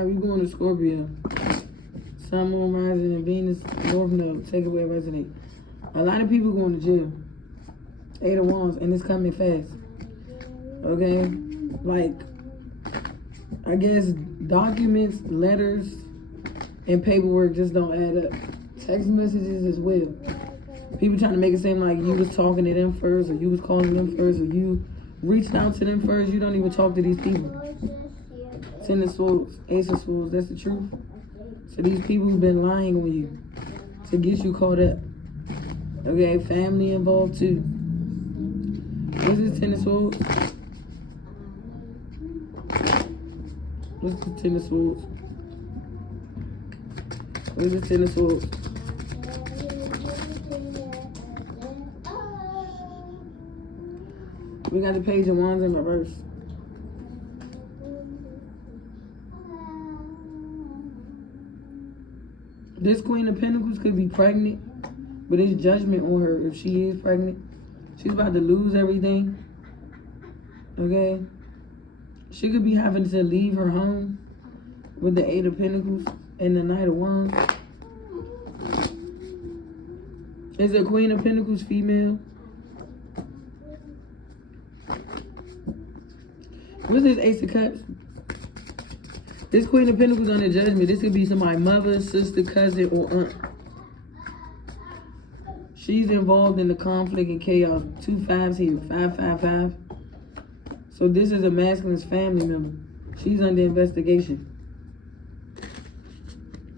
right, we going to Scorpio. Sun, Moon, Rising, and Venus, North Node, take away, resonate. A lot of people going to jail. 8 of Wands, and it's coming fast. Okay? Like, I guess documents, letters, and paperwork just don't add up. Text messages as well. People trying to make it seem like you was talking to them first, or you was calling them first, or you reached out to them first. You don't even talk to these people. 10 of Swords, Ace of Swords, that's the truth. So these people who've been lying on you to get you caught up. Okay, family involved too. What's this 10 of Swords? What's the 10 of Swords? What's the 10 of Swords? We got the Page of Wands in reverse. This Queen of Pentacles could be pregnant, but it's judgment on her if she is pregnant. She's about to lose everything. Okay? She could be having to leave her home with the 8 of Pentacles and the Knight of Wands. Is the Queen of Pentacles female? What's this Ace of Cups? This Queen of Pentacles under judgment. This could be somebody's mother, sister, cousin, or aunt. She's involved in the conflict and chaos. 2 5s here. 5, 5, 5. So this is a masculine's family member. She's under investigation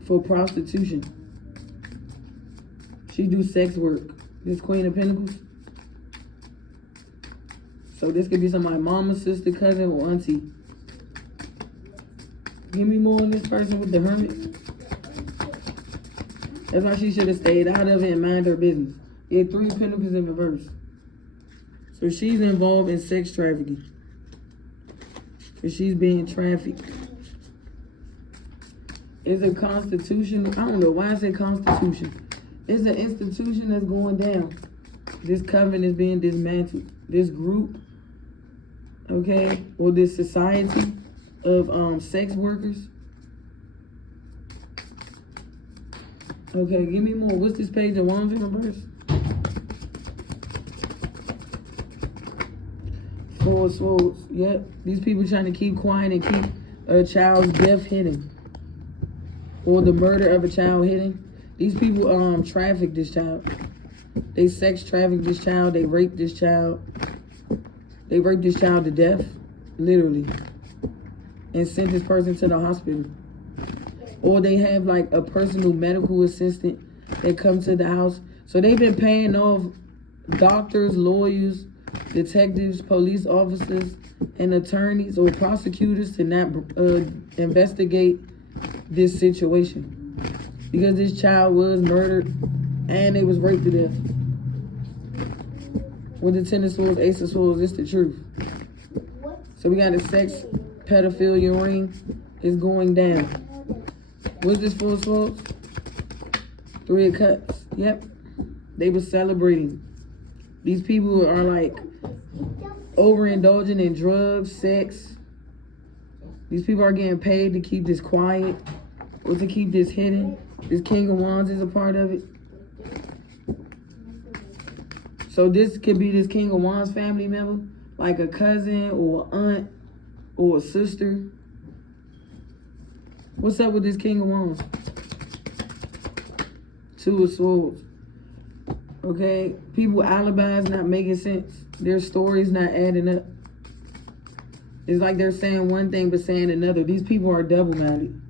for prostitution. She do sex work. This Queen of Pentacles. So this could be somebody's mama, sister, cousin, or auntie. Give me more on this person with the Hermit. That's why she should have stayed out of it and mind her business. Yeah, 3 of Pentacles in reverse. So she's involved in sex trafficking. Because she's being trafficked. It's a constitution. I don't know why I say constitution. It's an institution that's going down. This coven is being dismantled. This group, okay, or this society of sex workers. Okay, give me more. What's this Page of Wands in reverse? 4 of Swords. Yep. These people trying to keep quiet and keep a child's death hidden. Or the murder of a child hidden. These people traffic this child. They sex traffic this child. They rape this child. They rape this child to death. Literally. And sent this person to the hospital. Or they have like a personal medical assistant that comes to the house. So they've been paying off doctors, lawyers, detectives, police officers, and attorneys or prosecutors to not investigate this situation. Because this child was murdered and it was raped to death. With the 10 of Swords, Ace of Swords, it's the truth. So we got a sex pedophilia ring is going down. What's this 4 of Swords? 3 of Cups. Yep. They were celebrating. These people are like overindulging in drugs, sex. These people are getting paid to keep this quiet or to keep this hidden. This King of Wands is a part of it. So this could be this King of Wands family member, like a cousin or aunt or a sister. What's up with this King of Wands? 2 of Swords. Okay, people alibis not making sense. Their stories not adding up. It's like they're saying one thing but saying another. These people are double-minded.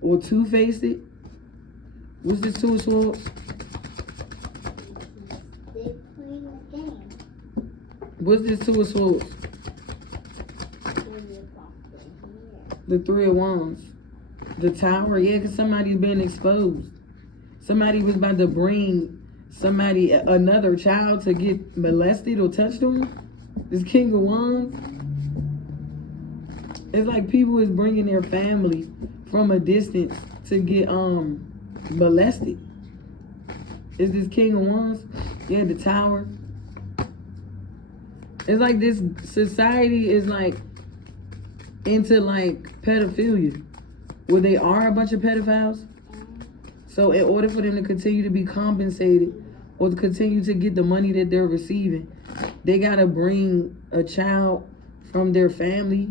Or two-faced. What's this 2 of Swords? What's this 2 of Swords? The 3 of Wands. The Tower. Yeah, because somebody's been exposed. Somebody was about to bring somebody, another child, to get molested or touched on. This King of Wands. It's like people is bringing their family from a distance to get molested. Is this King of Wands? Yeah, the Tower. It's like this society is like into like pedophilia. Well, they are a bunch of pedophiles. So in order for them to continue to be compensated or to continue to get the money that they're receiving, they got to bring a child from their family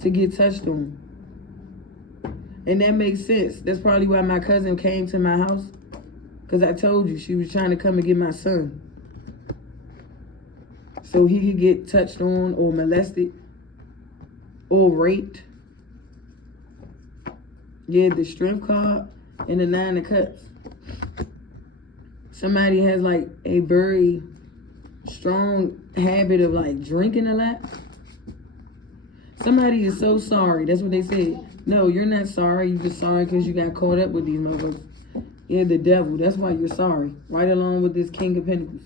to get touched on. And that makes sense. That's probably why my cousin came to my house. Because I told you, she was trying to come and get my son. So he could get touched on or molested or raped. Yeah, the strength card and the 9 of cups. Somebody has like a very strong habit of like drinking a lot. Somebody is so sorry. That's what they said. No, you're not sorry. You're just sorry because you got caught up with these motherfuckers. Yeah, the devil. That's why you're sorry. Right along with this King of Pentacles.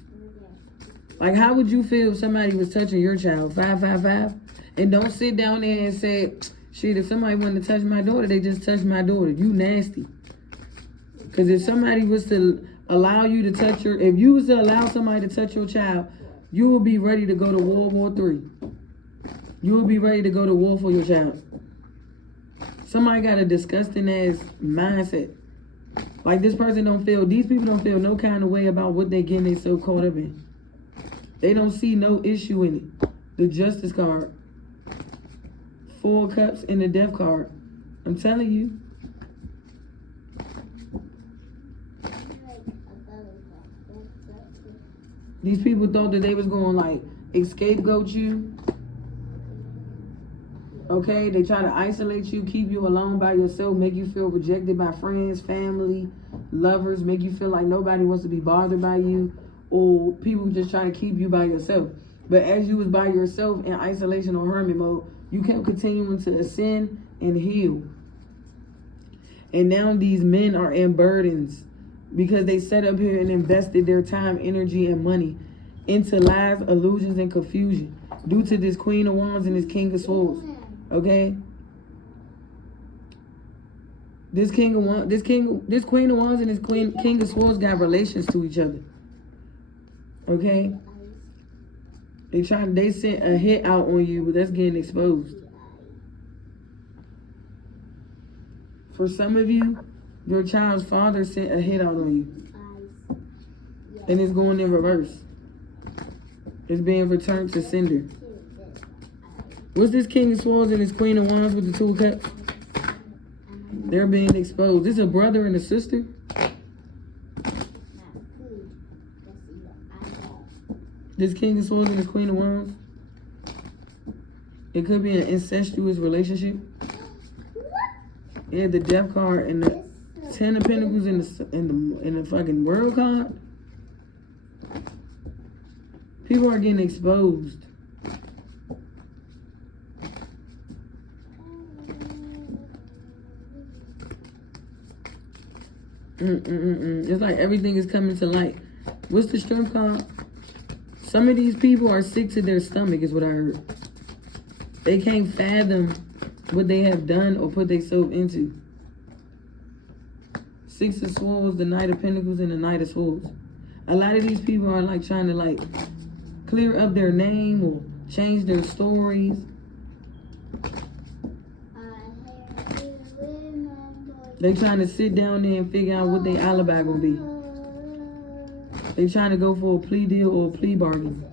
Like, how would you feel if somebody was touching your child? 555? And don't sit down there and say, shit, if somebody wanted to touch my daughter, they just touched my daughter. You nasty. Because if somebody was to allow you to touch if you was to allow somebody to touch your child, you will be ready to go to World War III. You will be ready to go to war for your child. Somebody got a disgusting ass mindset. Like these people don't feel no kind of way about what they getting so caught up in. They don't see no issue in it. The Justice card. 4 cups and the Death card. I'm telling you. These people thought that they was going like scapegoat you. Okay, they try to isolate you, keep you alone by yourself, make you feel rejected by friends, family, lovers, make you feel like nobody wants to be bothered by you, or people just try to keep you by yourself. But as you was by yourself in isolation or hermit mode, you kept continuing to ascend and heal. And now these men are in burdens because they sat up here and invested their time, energy, and money into lies, illusions, and confusion due to this Queen of Wands and this King of Swords. Okay, this Queen of Wands and this King of Swords got relations to each other. Okay, they sent a hit out on you, but that's getting exposed. For some of you, your child's father sent a hit out on you, and it's going in reverse. It's being returned to sender. What's this King of Swords and this Queen of Wands with the 2 cups? They're being exposed. This is a brother and a sister. This King of Swords and this Queen of Wands. It could be an incestuous relationship. Yeah, the Death card and the 10 of Pentacles in the fucking World card. People are getting exposed. It's like everything is coming to light. What's the Strength card? Some of these people are sick to their stomach is what I heard. They can't fathom what they have done or put themselves into. 6 of Swords, the Knight of Pentacles, and the Knight of Swords. A lot of these people are like trying to like clear up their name or change their stories. They trying to sit down there and figure out what their alibi gonna be. They trying to go for a plea deal or a plea bargain.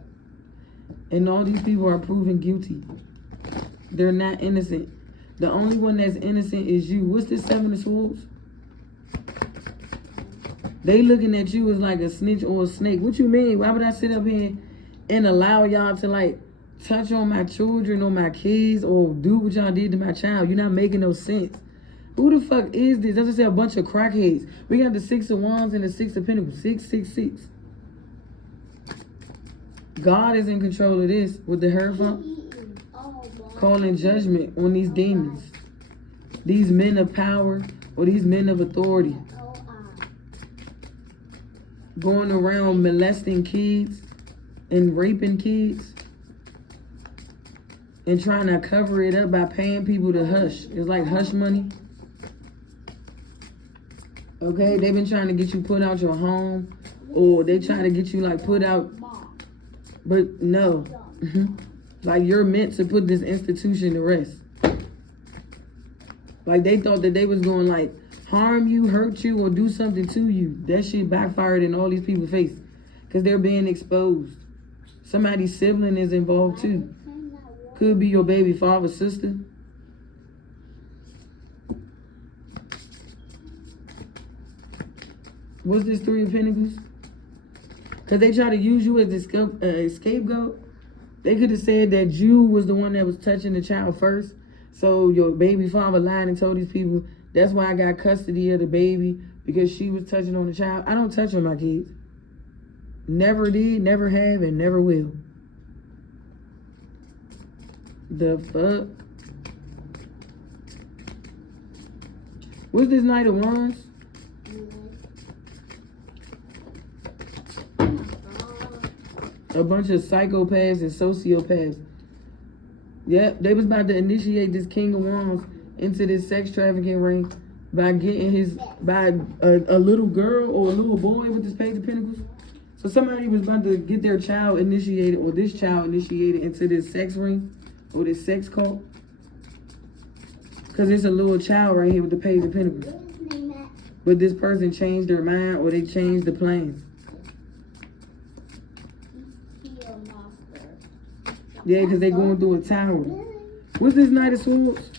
And all these people are proven guilty. They're not innocent. The only one that's innocent is you. What's this 7 of Swords? They looking at you as like a snitch or a snake. What you mean? Why would I sit up here and allow y'all to like touch on my children or my kids or do what y'all did to my child? You're not making no sense. Who the fuck is this? That's just a bunch of crackheads. We got the 6 of Wands and the 6 of Pentacles. 666. God is in control of this with the Hierophant, calling judgment on these demons, these men of power or these men of authority, going around molesting kids and raping kids and trying to cover it up by paying people to hush. It's like hush money. Okay, they've been trying to get you put out your home, or they trying to get you like put out, but no. Like you're meant to put this institution to rest. Like they thought that they was going like harm you, hurt you, or do something to you. That shit backfired in all these people's face because they're being exposed. Somebody's sibling is involved too. Could be your baby father's sister. What's this Three of Pentacles? Because they try to use you as a scapegoat. They could have said that you was the one that was touching the child first. So your baby father lied and told these people, that's why I got custody of the baby, because she was touching on the child. I don't touch on my kids. Never did, never have, and never will. The fuck? What's this Knight of Wands? A bunch of psychopaths and sociopaths. Yep, they was about to initiate this King of Wands into this sex trafficking ring by getting a little girl or a little boy with this Page of Pentacles. So somebody was about to get their child initiated, or this child initiated into this sex ring or this sex cult. Because it's a little child right here with the Page of Pentacles. But this person changed their mind, or they changed the plans. Yeah, because they going through a tower. What's this Knight of Swords?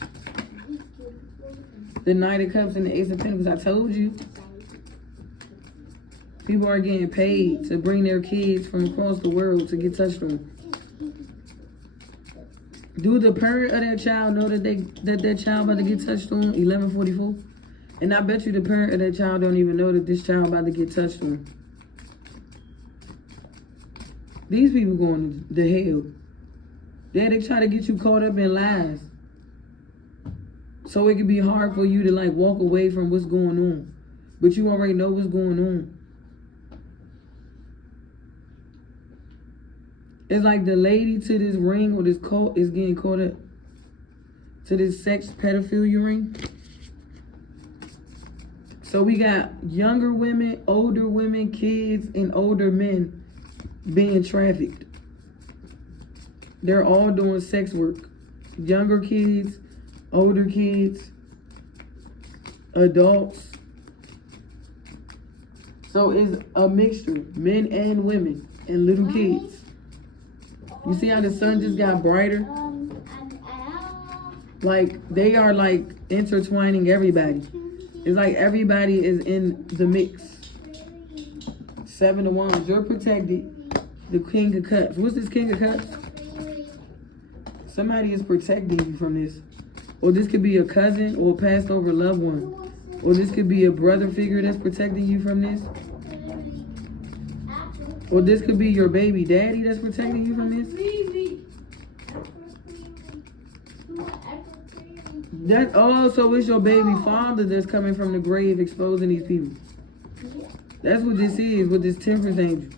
The Knight of Cups and the Ace of Pentacles. I told you. People are getting paid to bring their kids from across the world to get touched on. Do the parent of that child know that that child about to get touched on? 1144. And I bet you the parent of that child don't even know that this child about to get touched on. These people going to hell. Yeah, they try to get you caught up in lies. So it can be hard for you to like walk away from what's going on. But you already know what's going on. It's like the lady to this ring or this cult is getting caught up to this sex pedophilia ring. So we got younger women, older women, kids, and older men being trafficked. They're all doing sex work. Younger kids, older kids, adults. So it's a mixture, men and women and little kids. You see how the sun just got brighter? Like they are like intertwining everybody. It's like everybody is in the mix. Seven of Wands, you're protected. The King of Cups. What's this King of Cups? Somebody is protecting you from this. Or this could be a cousin or a passed over loved one. Or this could be a brother figure that's protecting you from this. Or this could be your baby daddy that's protecting you from this. That also is your baby father that's coming from the grave exposing these people. That's what this is with this Temperance angel.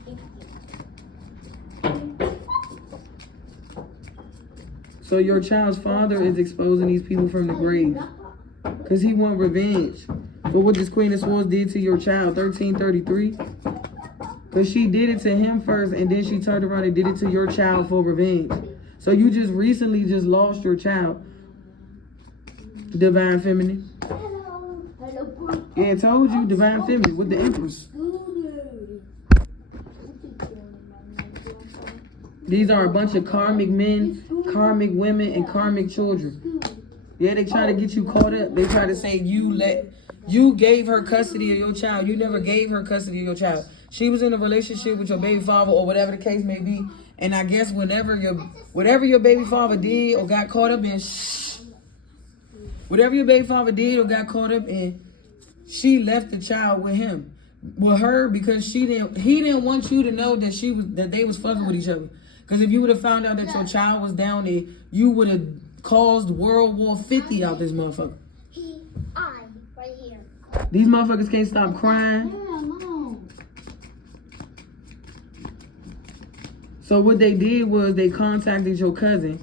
So your child's father is exposing these people from the grave. Because he want revenge for what this Queen of Swords did to your child, 1333. Because she did it to him first, and then she turned around and did it to your child for revenge. So you just recently just lost your child. Divine Feminine. Yeah, I told you, Divine Feminine with the Empress. These are a bunch of karmic men, karmic women, and karmic children. Yeah, they try to get you caught up. They try to say you gave her custody of your child. You never gave her custody of your child. She was in a relationship with your baby father or whatever the case may be. And I guess whatever your baby father did or got caught up in, whatever your baby father did or got caught up in, she left the child with him, with her, because he didn't want you to know that they was fucking with each other. Because if you would have found out that your child was down there, you would have caused World War 50 out this motherfucker. Right here. These motherfuckers can't stop crying. So what they did was they contacted your cousin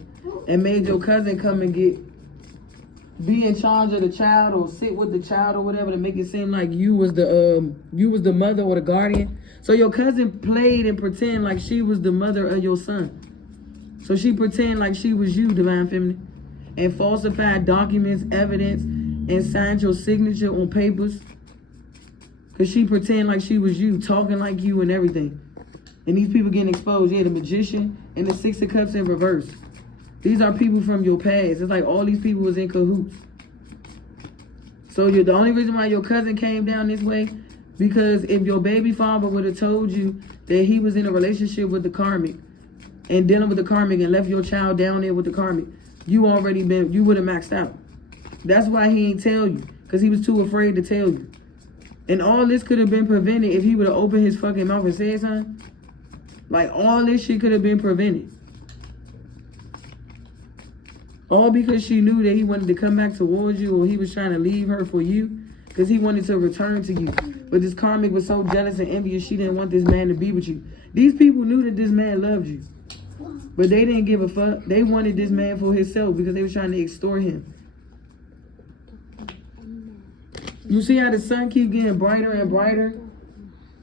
and made your cousin come and be in charge of the child or sit with the child or whatever to make it seem like you was the mother or the guardian. So your cousin played and pretend like she was the mother of your son. So she pretend like she was you, Divine Feminine, and falsified documents, evidence, and signed your signature on papers. Because she pretend like she was you, talking like you and everything. And these people getting exposed. Yeah, the magician and the Six of Cups in reverse. These are people from your past. It's like all these people was in cahoots. So you're the only reason why your cousin came down this way, because if your baby father would have told you that he was in a relationship with the karmic and dealing with the karmic and left your child down there with the karmic, you would have maxed out. That's why he ain't tell you, because he was too afraid to tell you. And all this could have been prevented if he would have opened his fucking mouth and said something. Like, all this shit could have been prevented. All because she knew that he wanted to come back towards you, or he was trying to leave her for you, because he wanted to return to you. But this karmic was so jealous and envious, she didn't want this man to be with you. These people knew that this man loved you, but they didn't give a fuck. They wanted this man for himself because they were trying to extort him. You see how the sun keeps getting brighter and brighter?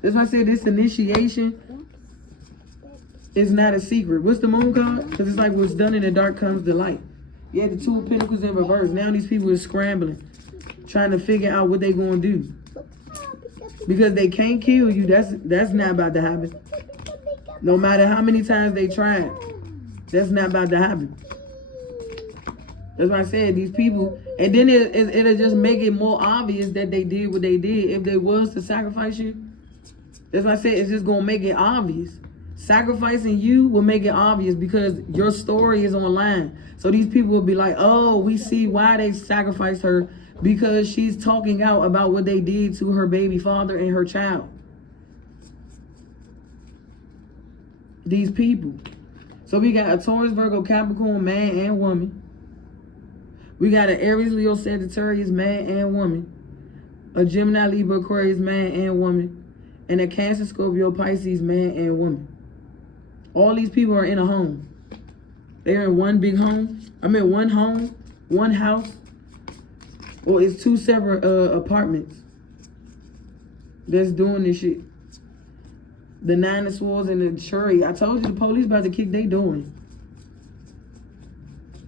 That's why I said this initiation is not a secret. What's the moon called? Because it's like what's done in the dark comes to light. Yeah, the Two of Pentacles in reverse. Now these people are scrambling, trying to figure out what they gonna do. Because they can't kill you. That's not about to happen. No matter how many times they tried, that's not about to happen. That's why I said these people, and then it'll just make it more obvious that they did what they did. If they was to sacrifice you, that's why I said it's just gonna make it obvious. Sacrificing you will make it obvious because your story is online. So these people will be like, oh, we see why they sacrificed her, because she's talking out about what they did to her baby father and her child. These people. So we got a Taurus, Virgo, Capricorn, man and woman. We got an Aries, Leo, Sagittarius, man and woman. A Gemini, Libra, Aquarius, man and woman. And a Cancer, Scorpio, Pisces, man and woman. All these people are in a home. They're in one big home. One home, one house. Or it's two separate apartments that's doing this shit. The Nine of Swords and the Chariot. I told you the police about to kick they doing.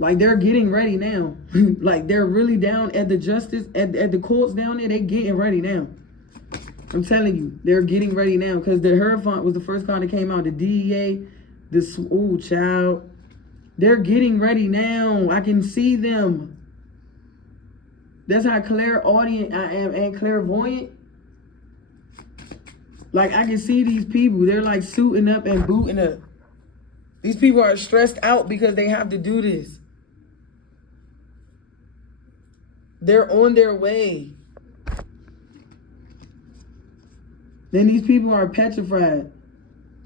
Like, they're getting ready now. Like, they're really down at the justice, at the courts down there. They getting ready now. I'm telling you, they're getting ready now. Because the Hierophant was the first card that came out. The DEA, child. They're getting ready now. I can see them. That's how clairaudient I am and clairvoyant. Like, I can see these people. They're like suiting up and booting up. These people are stressed out because they have to do this. They're on their way. Then these people are petrified.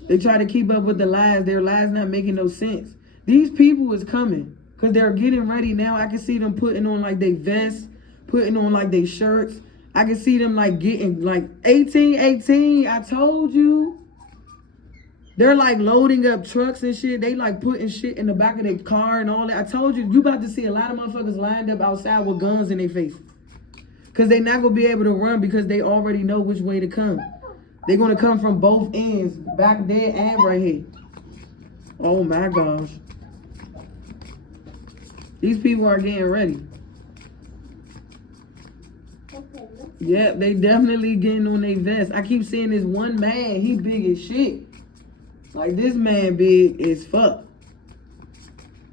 They try to keep up with the lies. Their lies not making no sense. These people is coming because they're getting ready now. I can see them putting on like they vests, putting on like they shirts. I can see them like getting like 18. I told you. They're like loading up trucks and shit. They like putting shit in the back of their car and all that. I told you, you about to see a lot of motherfuckers lined up outside with guns in their face. Because they not going to be able to run because they already know which way to come. They're going to come from both ends, back there and right here. Oh my gosh. These people are getting ready. Yeah, they definitely getting on their vest. I keep seeing this one man, he big as shit. Like, this man big as fuck.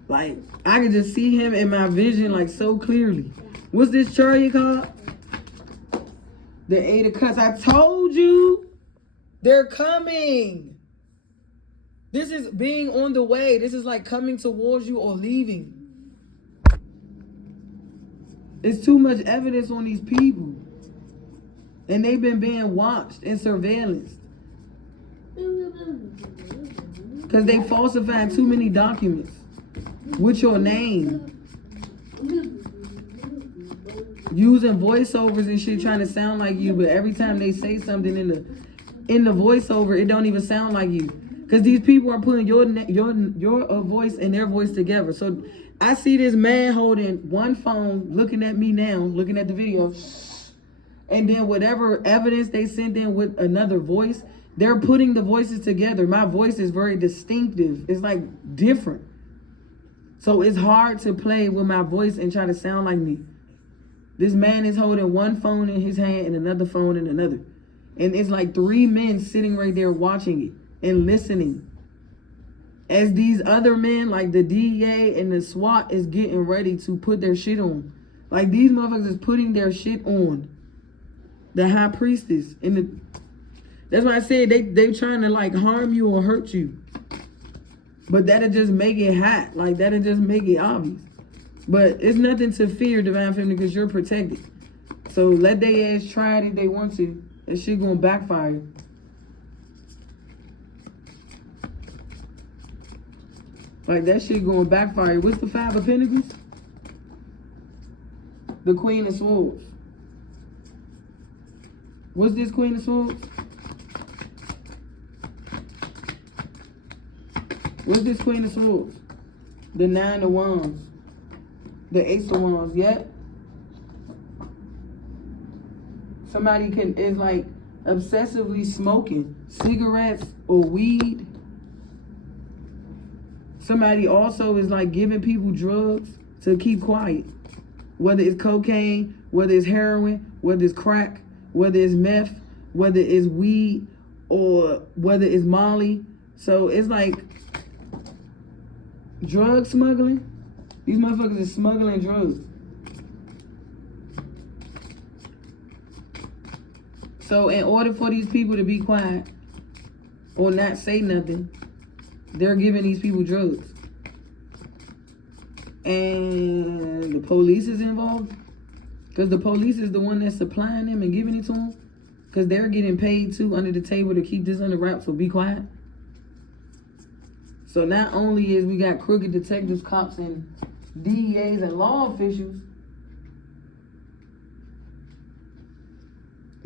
Like, I can just see him in my vision, like, so clearly. What's this chariot called? The Eight of Cups. I told you. They're coming. This is being on the way. This is like coming towards you or leaving. It's too much evidence on these people. And they've been being watched and surveillanced. Because they falsified too many documents with your name. Using voiceovers and shit trying to sound like you, but every time they say something in the voiceover, it don't even sound like you. Because these people are putting your voice and their voice together. So I see this man holding one phone, looking at me now, looking at the video. And then whatever evidence they sent in with another voice, they're putting the voices together. My voice is very distinctive. It's like different. So it's hard to play with my voice and try to sound like me. This man is holding one phone in his hand and another phone in another. And it's like 3 men sitting right there watching it and listening. As these other men, like the DEA and the SWAT, is getting ready to put their shit on. Like, these motherfuckers is putting their shit on the high priestess. That's why I said they trying to, like, harm you or hurt you. But that'll just make it hot. Like, that'll just make it obvious. But it's nothing to fear, Divine Feminine, because you're protected. So let they ass try it if they want to. That shit gonna backfire. Like, that shit gonna backfire. What's the 5 of Pentacles? The Queen of Swords. What's this Queen of Swords? What's this Queen of Swords? The 9 of Wands. The Ace of Wands. Yep. Somebody is like obsessively smoking cigarettes or weed. Somebody also is like giving people drugs to keep quiet. Whether it's cocaine, whether it's heroin, whether it's crack, whether it's meth, whether it's weed, or whether it's Molly. So it's like drug smuggling. These motherfuckers are smuggling drugs. So in order for these people to be quiet or not say nothing, they're giving these people drugs. And the police is involved. Because the police is the one that's supplying them and giving it to them. Because they're getting paid too under the table to keep this under wraps, so be quiet. So not only is we got crooked detectives, cops, and DEAs and law officials.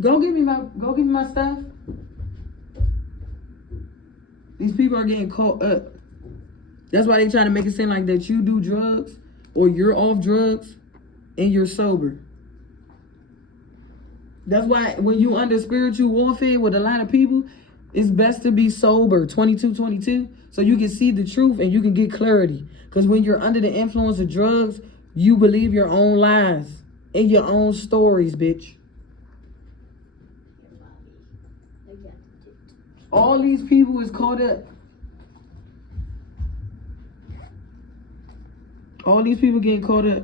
Go give me my stuff. These people are getting caught up. That's why they try to make it seem like that you do drugs or you're off drugs and you're sober. That's why when you under spiritual warfare with a lot of people, it's best to be sober, 22, so you can see the truth and you can get clarity. Because when you're under the influence of drugs, you believe your own lies and your own stories, bitch. All these people is caught up. All these people getting caught up.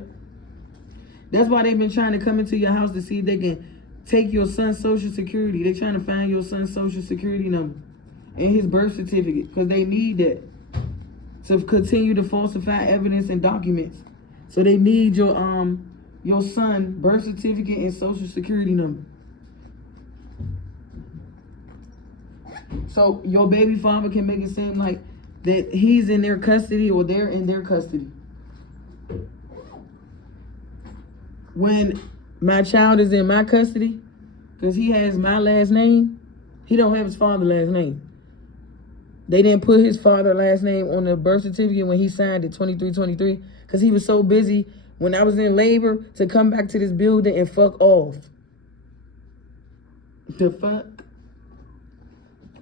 That's why they've been trying to come into your house to see if they can take your son's social security. They're trying to find your son's social security number and his birth certificate because they need that to continue to falsify evidence and documents. So they need your son birth certificate and social security number. So your baby father can make it seem like that he's in their custody or they're in their custody. When my child is in my custody, because he has my last name, he don't have his father's last name. They didn't put his father's last name on the birth certificate when he signed it, 2323, because he was so busy when I was in labor to come back to this building and fuck off. The fuck?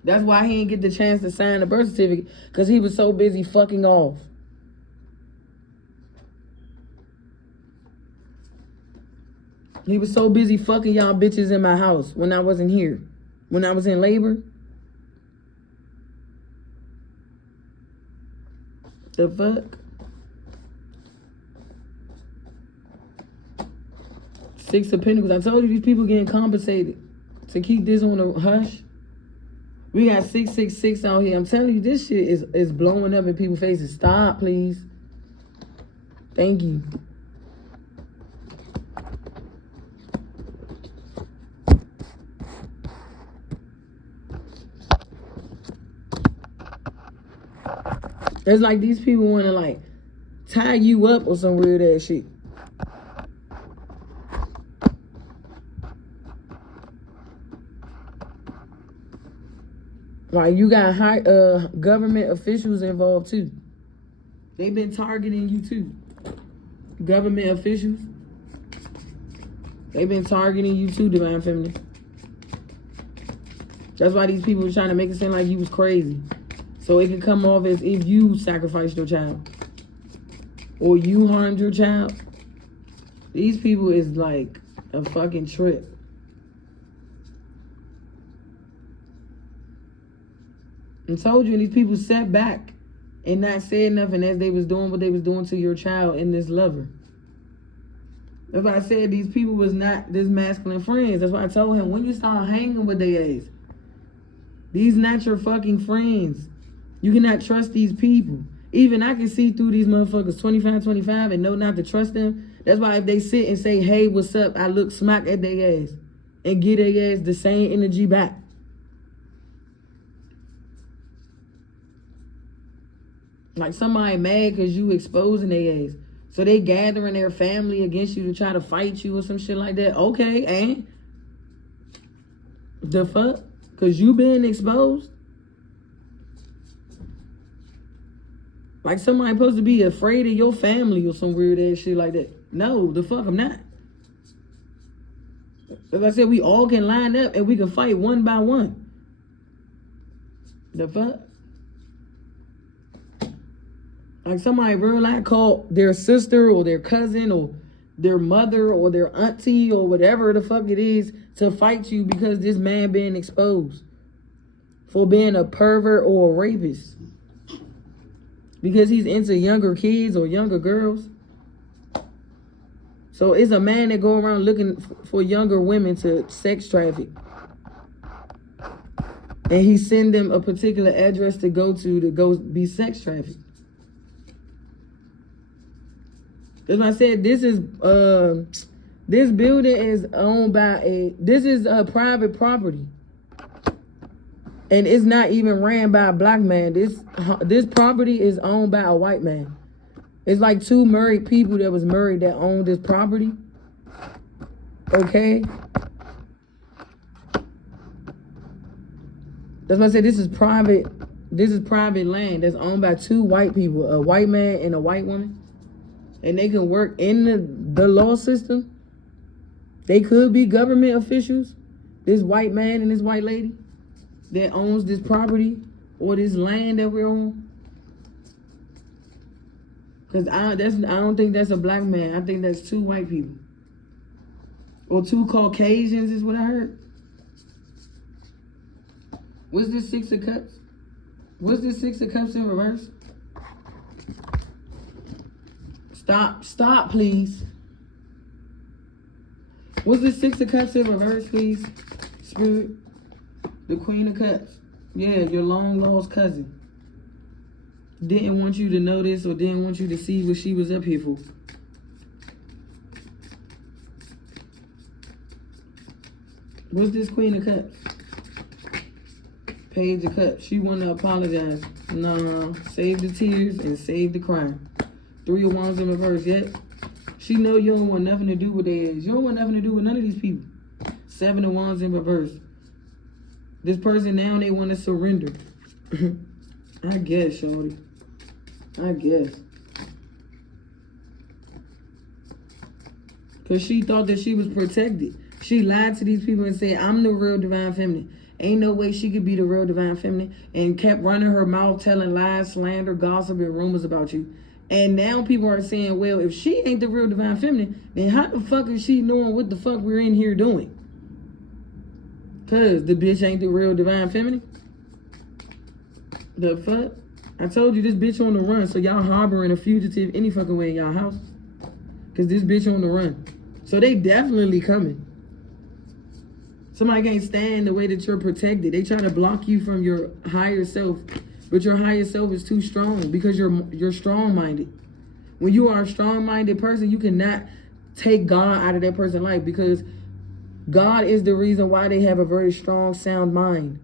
That's why he didn't get the chance to sign the birth certificate, because he was so busy fucking off. He was so busy fucking y'all bitches in my house when I wasn't here. When I was in labor. The fuck? 6 of Pentacles. I told you these people getting compensated to keep this on a hush. We got 666 out here. I'm telling you, this shit is blowing up in people's faces. Stop, please. Thank you. It's like these people want to like tie you up or some weird ass shit. Like you got high government officials involved too. They've been targeting you too. Government officials. They've been targeting you too, Divine Feminine. That's why these people are trying to make it seem like you was crazy. So it can come off as if you sacrificed your child. Or you harmed your child. These people is like a fucking trip. I told you, and these people sat back and not said nothing as they was doing what they was doing to your child and this lover. That's why I said these people was not this masculine friends. That's why I told him, when you start hanging with their ass, these not your fucking friends. You cannot trust these people. Even I can see through these motherfuckers 25 and know not to trust them. That's why if they sit and say, hey, what's up, I look smack at their ass and give their ass the same energy back. Like somebody mad because you exposing their ass. So they gathering their family against you to try to fight you or some shit like that. Okay, and the fuck? Because you being exposed? Like somebody supposed to be afraid of your family or some weird ass shit like that. No, the fuck I'm not. As I said, we all can line up and we can fight one by one. The fuck? Like somebody real life called their sister or their cousin or their mother or their auntie or whatever the fuck it is to fight you because this man being exposed for being a pervert or a rapist. Because he's into younger kids or younger girls. So it's a man that go around looking for younger women to sex traffic. And he send them a particular address to go be sex trafficked. As I said, this building is owned by this is a private property. And it's not even ran by a black man. This property is owned by a white man. It's like two married people that was married that owned this property. Okay? That's why I said this is private land that's owned by two white people, a white man and a white woman. And they can work in the law system. They could be government officials. This white man and this white lady that owns this property or this land that we're on. Because I don't think that's a black man. I think that's two white people. Or two Caucasians is what I heard. What's this Six of Cups? What's this Six of Cups in reverse? Stop, please. What's this Six of Cups in reverse, please? Spirit. The Queen of Cups. Yeah, your long lost cousin. Didn't want you to know this or didn't want you to see what she was up here for. What's this Queen of Cups? Page of Cups. She want to apologize. No, save the tears and save the crying. Three of Wands in reverse, yet. She know you don't want nothing to do with their ass. You don't want nothing to do with none of these people. Seven of Wands in reverse. This person now, they want to surrender. I guess, shorty. I guess. Because she thought that she was protected. She lied to these people and said, I'm the real divine feminine. Ain't no way she could be the real divine feminine. And kept running her mouth, telling lies, slander, gossip, and rumors about you. And now people are saying, well, if she ain't the real divine feminine, then how the fuck is she knowing what the fuck we're in here doing? Because the bitch ain't the real divine feminine. The fuck? I told you this bitch on the run, so y'all harboring a fugitive any fucking way in y'all house. Because this bitch on the run. So they definitely coming. Somebody can't stand the way that you're protected. They try to block you from your higher self. But your higher self is too strong because you're strong-minded. When you are a strong-minded person, you cannot take God out of that person's life because God is the reason why they have a very strong, sound mind.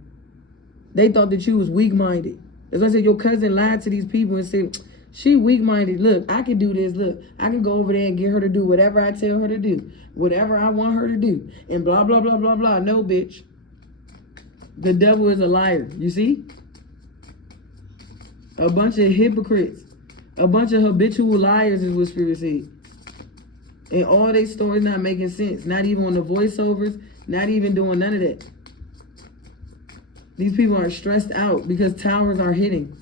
They thought that you was weak-minded. As I said, your cousin lied to these people and said, she weak-minded. Look, I can do this. Look, I can go over there and get her to do whatever I tell her to do. Whatever I want her to do. And blah, blah, blah, blah, blah. No, bitch. The devil is a liar. You see? A bunch of hypocrites. A bunch of habitual liars is what Spirit said. And all their stories not making sense. Not even on the voiceovers. Not even doing none of that. These people are stressed out because towers are hitting.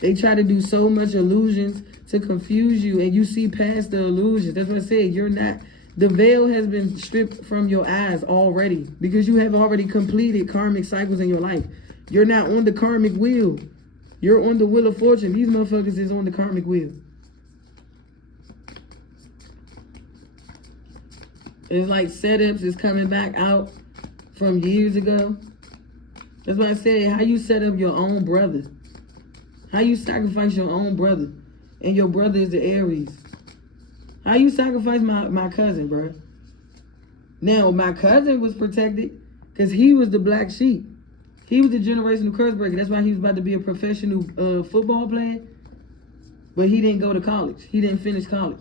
They try to do so much illusions to confuse you. And you see past the illusions. That's what I said. You're not The veil has been stripped from your eyes already because you have already completed karmic cycles in your life. You're not on the karmic wheel. You're on the wheel of fortune. These motherfuckers is on the karmic wheel. It's like setups is coming back out from years ago. That's why I said, how you set up your own brother. How you sacrifice your own brother. And your brother is the Aries. How you sacrifice my cousin, bro? Now, my cousin was protected because he was the black sheep. He was the generational curse breaker. That's why he was about to be a professional football player. But he didn't go to college. He didn't finish college.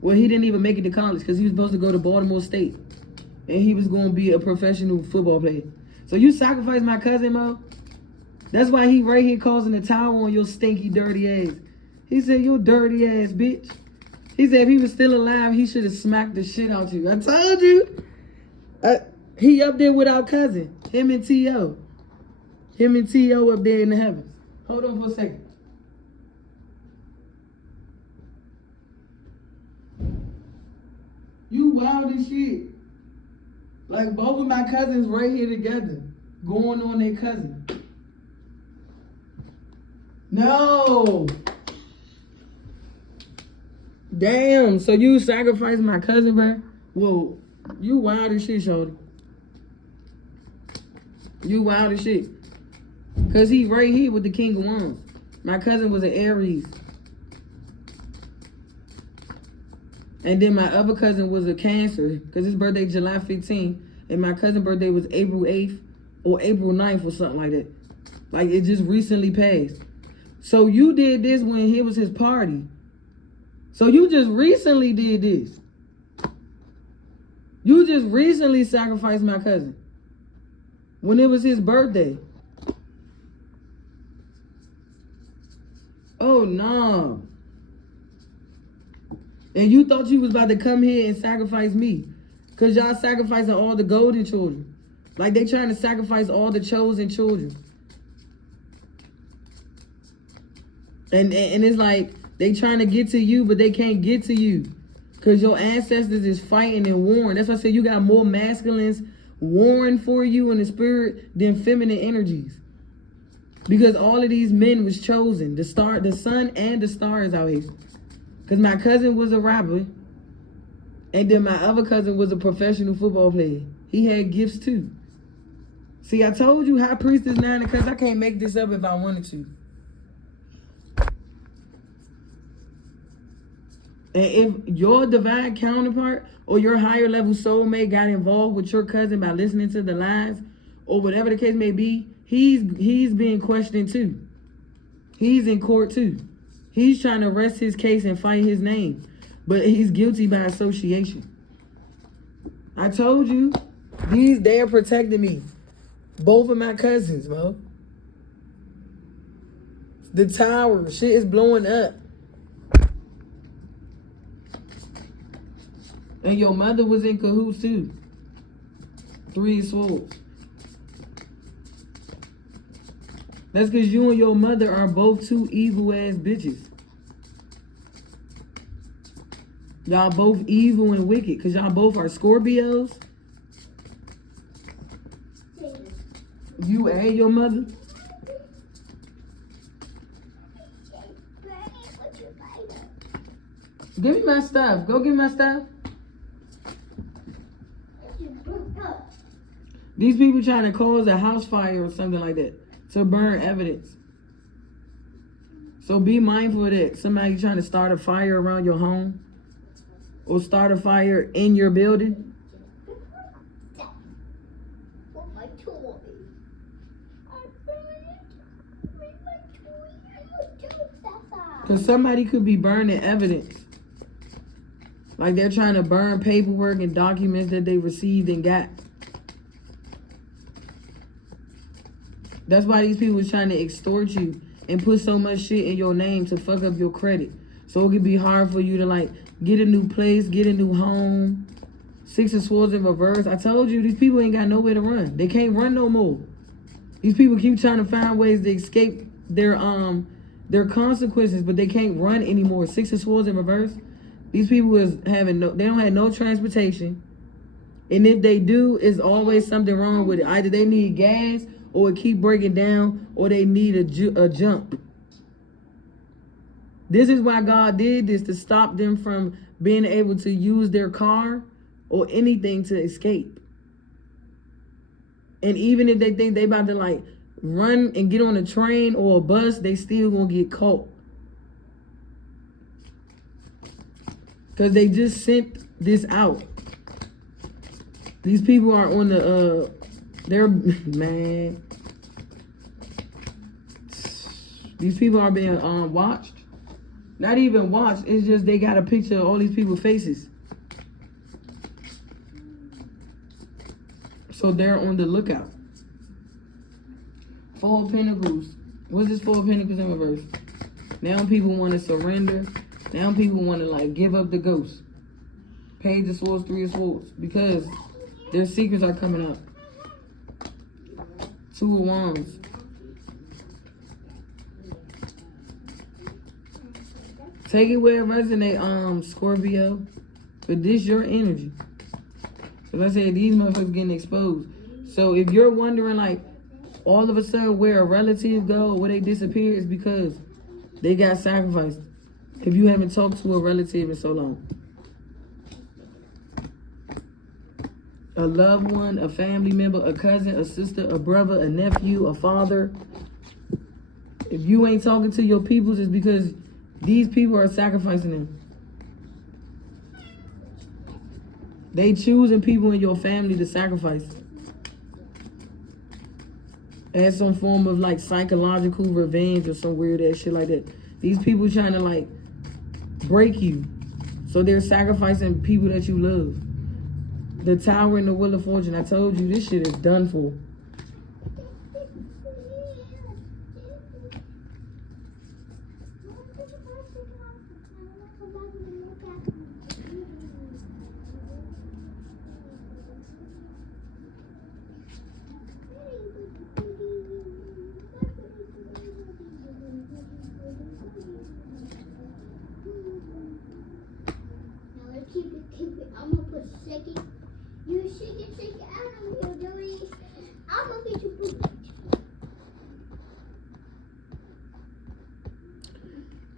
Well, he didn't even make it to college because he was supposed to go to Baltimore State. And he was going to be a professional football player. So you sacrifice my cousin, Mo? That's why he right here causing the towel on your stinky, dirty ass. He said, you dirty ass bitch. He said if he was still alive, he should have smacked the shit out you. I told you. He up there with our cousin. Him and T.O. Him and T.O. up there in the heavens. Hold on for a second. You wild as shit. Like both of my cousins right here together. Going on their cousin. No. Damn, so you sacrificed my cousin, bro? Well, you wild as shit, shorty. You wild as shit. Cause he right here with the King of Wands. My cousin was an Aries. And then my other cousin was a Cancer. Cause his birthday July 15th. And my cousin's birthday was April 8th or April 9th or something like that. Like it just recently passed. So you did this when it was his party. So you just recently did this. You just recently sacrificed my cousin. When it was his birthday. Oh, no. And you thought you was about to come here and sacrifice me. Because y'all sacrificing all the golden children. Like they trying to sacrifice all the chosen children. And it's like they trying to get to you, but they can't get to you. Because your ancestors is fighting and warring. That's why I said you got more masculines warring for you in the spirit than feminine energies. Because all of these men was chosen. The sun and the stars out here. Because my cousin was a rapper. And then my other cousin was a professional football player. He had gifts too. See, I told you High Priestess 9 because I can't make this up if I wanted to. And if your divine counterpart or your higher level soulmate got involved with your cousin by listening to the lies or whatever the case may be, he's being questioned too. He's in court too. He's trying to rest his case and fight his name. But he's guilty by association. I told you, they are protecting me. Both of my cousins, bro. The tower, shit is blowing up. And your mother was in cahoots too. 3 of Swords. That's because you and your mother are both 2 evil ass bitches. Y'all both evil and wicked because y'all both are Scorpios. You and your mother. Give me my stuff. Go get my stuff. These people trying to cause a house fire or something like that to burn evidence. So be mindful of that. Somebody trying to start a fire around your home or start a fire in your building. Because somebody could be burning evidence. Like they're trying to burn paperwork and documents that they received and got. That's why these people is trying to extort you and put so much shit in your name to fuck up your credit. So it could be hard for you to like get a new place, get a new home. 6 of Swords in reverse. I told you these people ain't got nowhere to run. They can't run no more. These people keep trying to find ways to escape their consequences, but they can't run anymore. 6 of Swords in reverse. These people is having they don't have no transportation. And if they do, it's always something wrong with it. Either they need gas, or it keep breaking down, or they need a jump. This is why God did this, to stop them from being able to use their car or anything to escape. And even if they think they about to like run and get on a train or a bus, they still gonna get caught. Because they just sent this out. These people are on the, they're, man. These people are being watched. Not even watched, it's just they got a picture of all these people's faces. So they're on the lookout. 4 of Pentacles. What's this 4 of Pentacles in reverse? Now people want to surrender. Now people want to like give up the ghost. Page of Swords, 3 of Swords. Because their secrets are coming up. 2 of Wands. Take it where it resonates, Scorpio. But this your energy. So let's say these motherfuckers getting exposed. So if you're wondering like all of a sudden where a relative go, where they disappear, is because they got sacrificed. If you haven't talked to a relative in so long. A loved one, a family member, a cousin, a sister, a brother, a nephew, a father. If you ain't talking to your peoples, it's because these people are sacrificing them. They choosing people in your family to sacrifice. As some form of like psychological revenge or some weird ass shit like that. These people trying to like break you. So they're sacrificing people that you love. The Tower and the Wheel of Fortune. I told you this shit is done for. Keep it. I'm gonna put shake it. You shake it out of here, dirty. I'm gonna get you poop.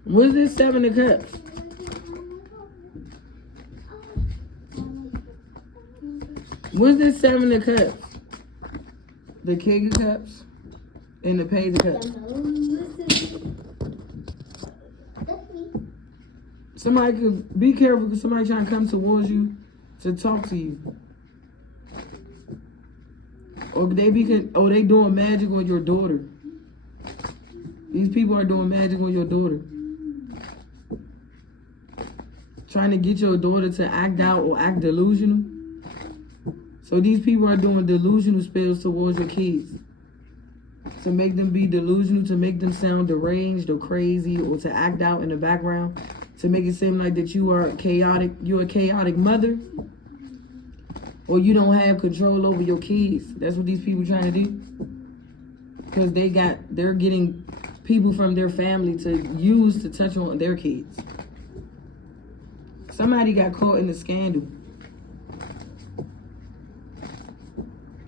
What's this 7 of Cups? What's this 7 of Cups? The King of Cups and the Page of Cups. Somebody could be careful because somebody trying to come towards you to talk to you. Or they doing magic on your daughter. These people are doing magic on your daughter. Trying to get your daughter to act out or act delusional. So these people are doing delusional spells towards your kids. To make them be delusional, to make them sound deranged or crazy, or to act out in the background. To make it seem like that you are chaotic, you're a chaotic mother. Or you don't have control over your kids. That's what these people trying to do. Because they're getting people from their family to use to touch on their kids. Somebody got caught in a scandal.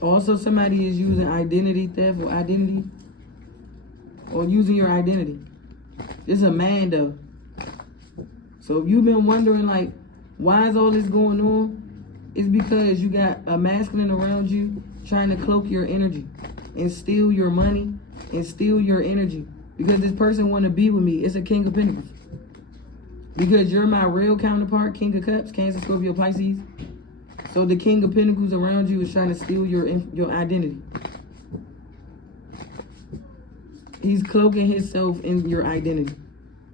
Also, somebody is using identity theft or using your identity. It's a man though. So if you've been wondering like, why is all this going on? It's because you got a masculine around you trying to cloak your energy and steal your money and steal your energy. Because this person want to be with me. It's a King of Pentacles. Because you're my real counterpart, King of Cups, Cancer, Scorpio, Pisces. So the King of Pentacles around you is trying to steal your identity. He's cloaking himself in your identity.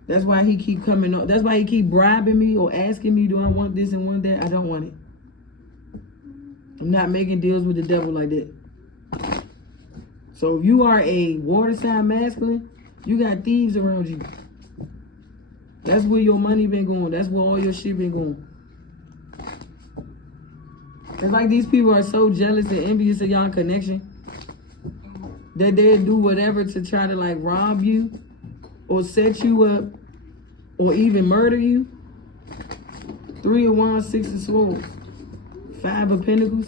That's why he keep coming up. That's why he keep bribing me or asking me, do I want this and want that? I don't want it. I'm not making deals with the devil like that. So if you are a water sign masculine, you got thieves around you. That's where your money been going. That's where all your shit been going. It's like these people are so jealous and envious of y'all connection that they'll do whatever to try to like rob you or set you up or even murder you. 3 of Wands, 6 of Swords, 5 of Pentacles.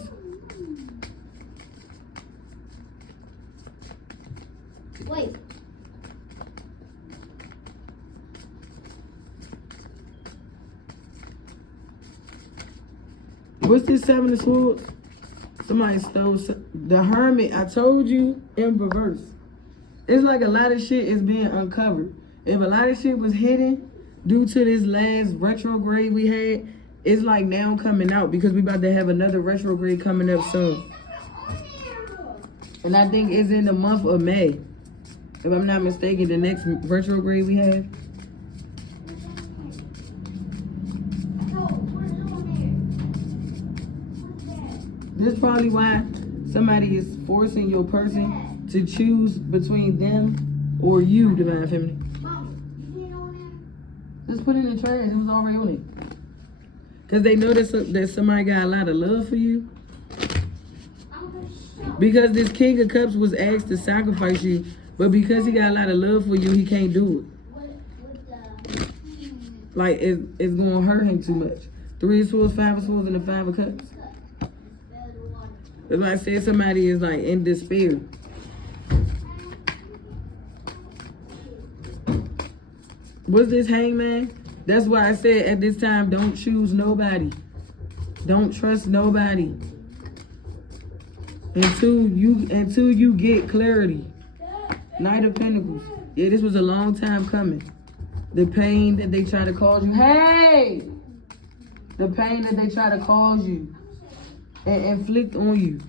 Wait. What's this 7 of Swords? Somebody stole the Hermit. I told you in reverse. It's like a lot of shit is being uncovered. If a lot of shit was hidden due to this last retrograde we had, it's like now coming out because we about to have another retrograde coming up soon. And I think it's in the month of May. If I'm not mistaken, the next retrograde we have. This is probably why somebody is forcing your person to choose between them or you, Divine Feminine. Just put it in the trash. It was already on it. Because they know that somebody got a lot of love for you. Because this King of Cups was asked to sacrifice you, but because he got a lot of love for you, he can't do it. Like, it's going to hurt him too much. 3 of Swords, 5 of Swords, and the 5 of Cups. It's like I said, somebody is like in despair. What's this Hangman? That's why I said at this time, don't choose nobody. Don't trust nobody. Until you get clarity. Knight of Pentacles. Yeah, this was a long time coming. The pain that they try to cause you. Hey! The pain that they try to cause you and inflict on you.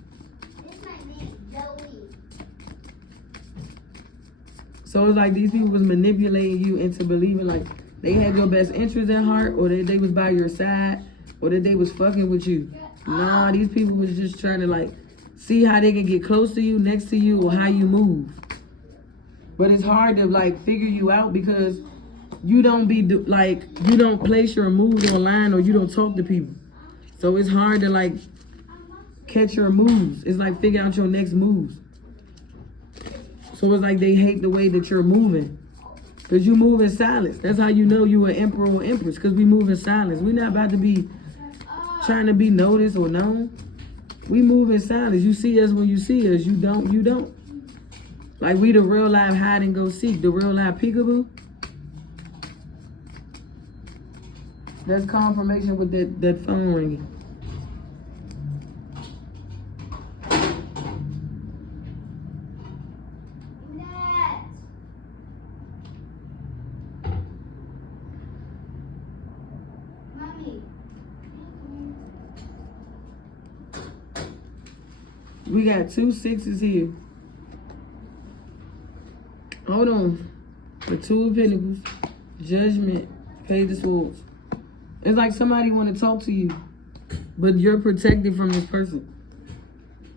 So it's like these people was manipulating you into believing like they had your best interest at heart, or that they was by your side, or that they was fucking with you. Nah, these people was just trying to like see how they can get close to you, next to you, or how you move. But it's hard to like figure you out because you don't you don't place your moves online, or you don't talk to people. So it's hard to like catch your moves. It's like figure out your next moves. So it's like they hate the way that you're moving. Because you move in silence. That's how you know you an emperor or empress. Because we move in silence. We're not about to be trying to be noticed or known. We move in silence. You see us when you see us. You don't, you don't. Like we the real life hide and go seek. The real life peekaboo. That's confirmation with that phone ringing. We got 2 6s here. Hold on. The 2 of Pentacles, Judgment, Page of Swords. It's like somebody want to talk to you, but you're protected from this person.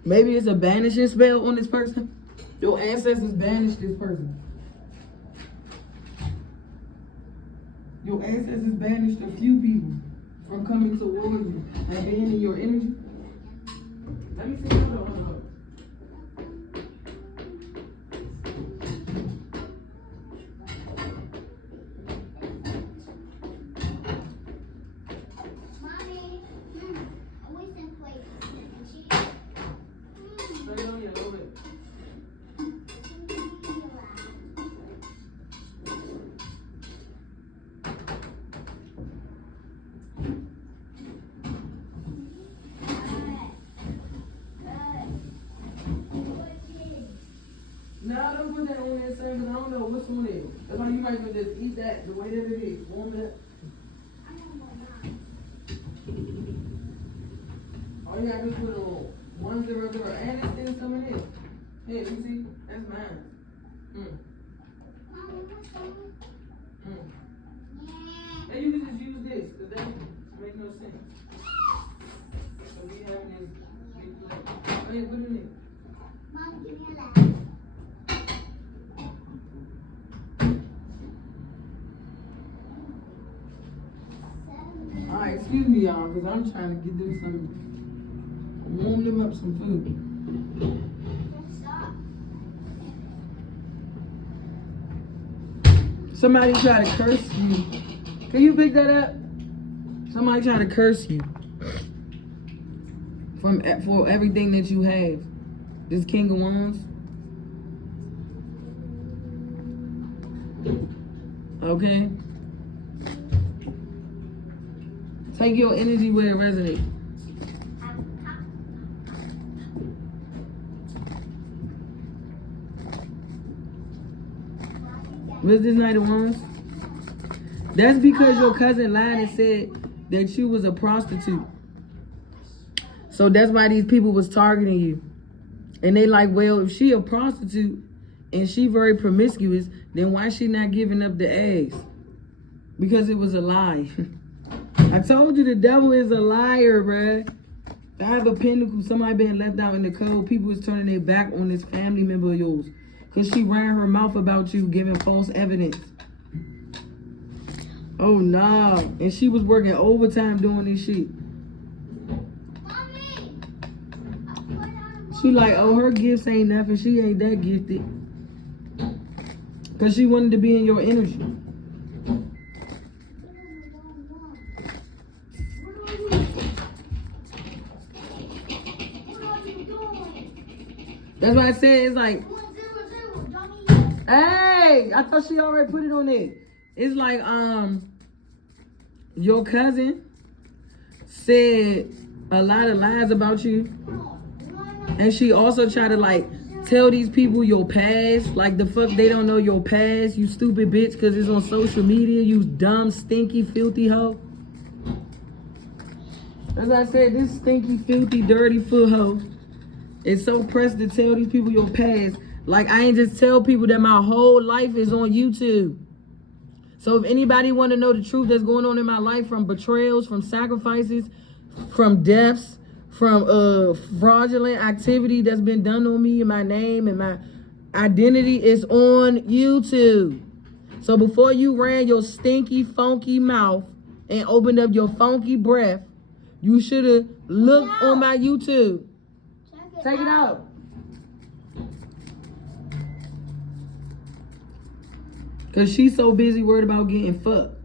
Maybe it's a banishing spell on this person. Your ancestors banished this person. Your ancestors banished a few people from coming towards you and being in your energy. Let me see. Hold on. Nah, don't put that on there, son, because I don't know what's on there. That's why you might as well just eat that the way that it is. Warm it up. All you gotta do is put on 100, and it's still some of this. Here, you see? That's mine. And you can just use this, because that makes no sense. So we having this big plate. Go ahead, put it in there. Mom, give me a laugh. Alright, excuse me, y'all, because I'm trying to get them some, warm them up some food. Somebody try to curse you. Can you pick that up? Somebody try to curse you for everything that you have. This King of Wands. Okay? Take your energy where it resonates. What's this Knight of Wands? That's because your cousin lied and said that you was a prostitute. So that's why these people was targeting you. And they like, well, if she a prostitute and she very promiscuous, then why she not giving up the eggs? Because it was a lie. I told you the devil is a liar, bruh. I have a pentacle, somebody being left out in the cold. People is turning their back on this family member of yours. Because she ran her mouth about you, giving false evidence. Oh, no. And she was working overtime doing this shit. She like, oh, her gifts ain't nothing. She ain't that gifted. Because she wanted to be in your energy. That's why I said it's like, hey, I thought she already put it on there. It's like, your cousin said a lot of lies about you. And she also tried to like tell these people your past. Like the fuck they don't know your past, you stupid bitch, because it's on social media, you dumb, stinky, filthy hoe. As I said, this stinky, filthy, dirty foot hoe is so pressed to tell these people your past. Like I ain't just tell people that my whole life is on YouTube. So if anybody want to know the truth that's going on in my life, from betrayals, from sacrifices, from deaths, from fraudulent activity that's been done on me and my name and my identity, is on YouTube. So before you ran your stinky, funky mouth and opened up your funky breath, you should have looked on my YouTube. Take it out. Because she's so busy worried about getting fucked.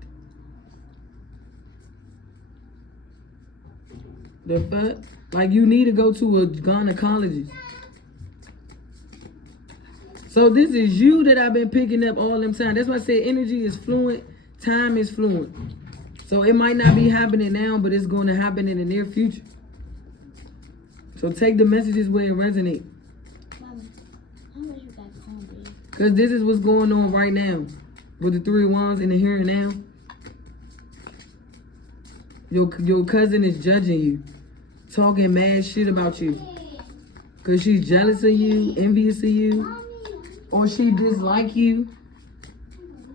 The fuck? Like you need to go to a gynecologist. So this is you that I've been picking up all them time. That's why I said energy is fluent, time is fluent. So it might not be happening now, but it's going to happen in the near future. So take the messages where it resonates. Because this is what's going on right now. With the 3 of Wands in the here and now. Your cousin is judging you. Talking mad shit about you. Because she's jealous of you, envious of you. Or she dislike you.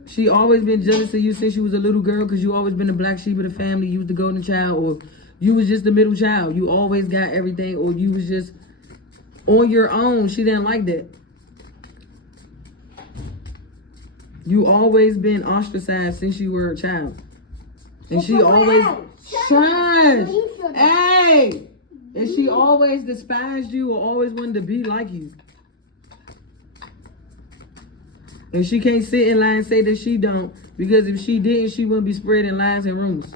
She always been jealous of you since you was a little girl, because you always been the black sheep of the family. You was the golden child, or you was just the middle child. You always got everything, or you was just on your own. She didn't like that. You always been ostracized since you were a child. And she always trash. Hey! And she always despised you or always wanted to be like you. And she can't sit in line and say that she don't, because if she didn't, she wouldn't be spreading lies and rumors.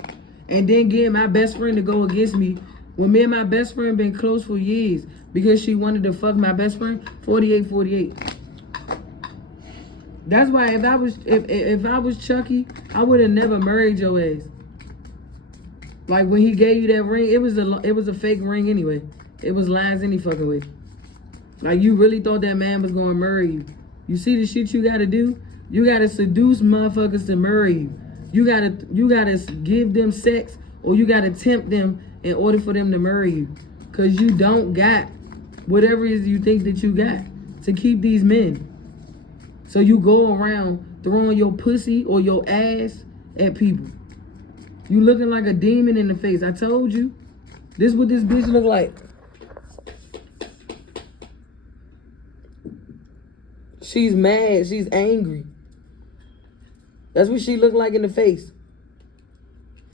And then getting my best friend to go against me when me and my best friend been close for years because she wanted to fuck my best friend. 48. That's why if I was Chucky, I would have never married your ass. Like when he gave you that ring, it was a fake ring anyway. It was lies any fucking way. Like you really thought that man was gonna marry you. You see the shit you gotta do? You gotta seduce motherfuckers to marry you. You gotta give them sex, or you gotta tempt them in order for them to marry you. Cause you don't got whatever it is you think that you got to keep these men. So you go around throwing your pussy or your ass at people. You looking like a demon in the face. I told you. This is what this bitch look like. She's mad. She's angry. That's what she look like in the face.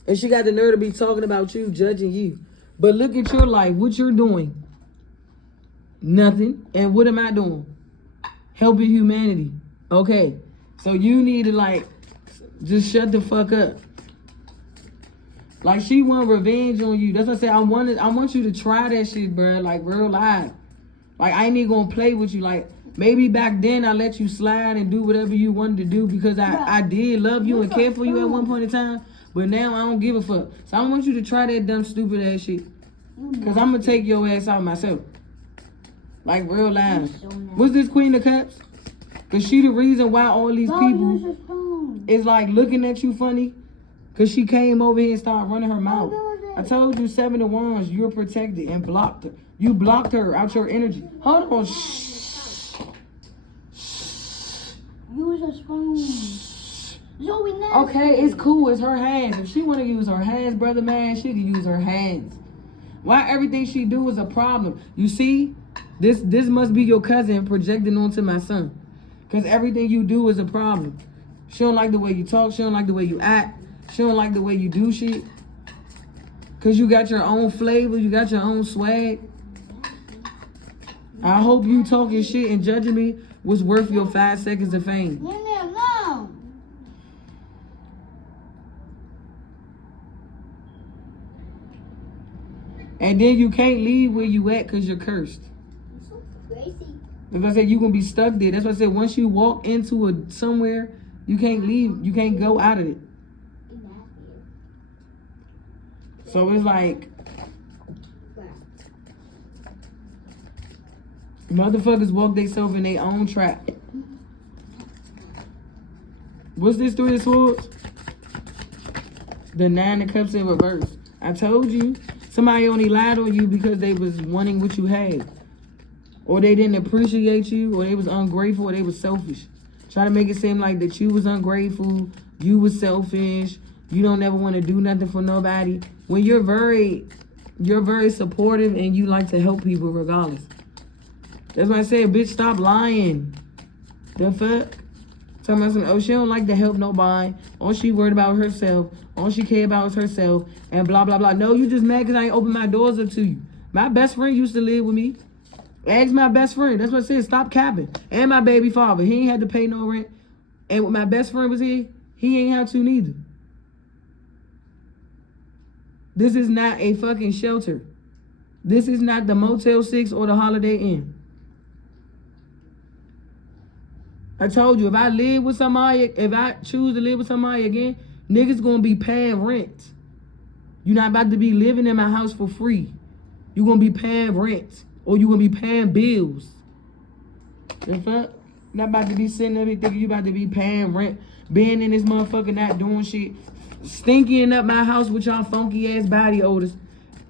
And she got the nerve to be talking about you, judging you. But look at your life. What you're doing. Nothing. And what am I doing? Helping humanity. Okay. So you need to just shut the fuck up. Like, she want revenge on you. That's what I said. I want you to try that shit, bro. Like, real life. Like, I ain't even gonna play with you. Like, maybe back then I let you slide and do whatever you wanted to do because I did love you and care for you at one point in time. But now I don't give a fuck. So I want you to try that dumb, stupid ass shit. Because I'm gonna take your ass out myself. Like, real life. What's this Queen of Cups? Because she the reason why all these people is like looking at you funny. Because she came over here and started running her mouth. I told you 7 of Wands, you're protected and blocked her. You blocked her out your energy. Hold on. Shh. Use a spoon. Zoe, okay, it's cool. It's her hands. If she want to use her hands, brother man, she can use her hands. Why everything she do is a problem? You see? This must be your cousin projecting onto my son. Because everything you do is a problem. She don't like the way you talk. She don't like the way you act. She don't like the way you do shit. Because you got your own flavor. You got your own swag. I hope you talking shit and judging me was worth your 5 seconds of fame. No. And then you can't leave where you at because you're cursed. So crazy. That's why I said you're going to be stuck there. That's why I said once you walk into somewhere, you can't leave. You can't go out of it. So it's like, motherfuckers walk themselves in their own trap. What's this 3 of Swords? The 9 of Cups in reverse. I told you. Somebody only lied on you because they was wanting what you had. Or they didn't appreciate you, or they was ungrateful, or they was selfish. Try to make it seem like that you was ungrateful, you was selfish, you don't ever want to do nothing for nobody. When you're very supportive and you like to help people regardless. That's why I said, bitch, stop lying. The fuck? Talking about some, oh, she don't like to help nobody. All she worried about herself. All she care about is herself. And blah, blah, blah. No, you just mad because I ain't open my doors up to you. My best friend used to live with me. Ask my best friend. That's what I said. Stop capping. And my baby father. He ain't had to pay no rent. And when my best friend was here, he ain't had to neither. This is not a fucking shelter. This is not the Motel 6 or the Holiday Inn. I told you, if I live with somebody, if I choose to live with somebody again, niggas gonna be paying rent. You're not about to be living in my house for free. You're gonna be paying rent. Or you gonna be paying bills. The fuck? You're not about to be sitting there thinking you about to be paying rent. Being in this motherfucker not doing shit. Stinking up my house with y'all funky ass body odors.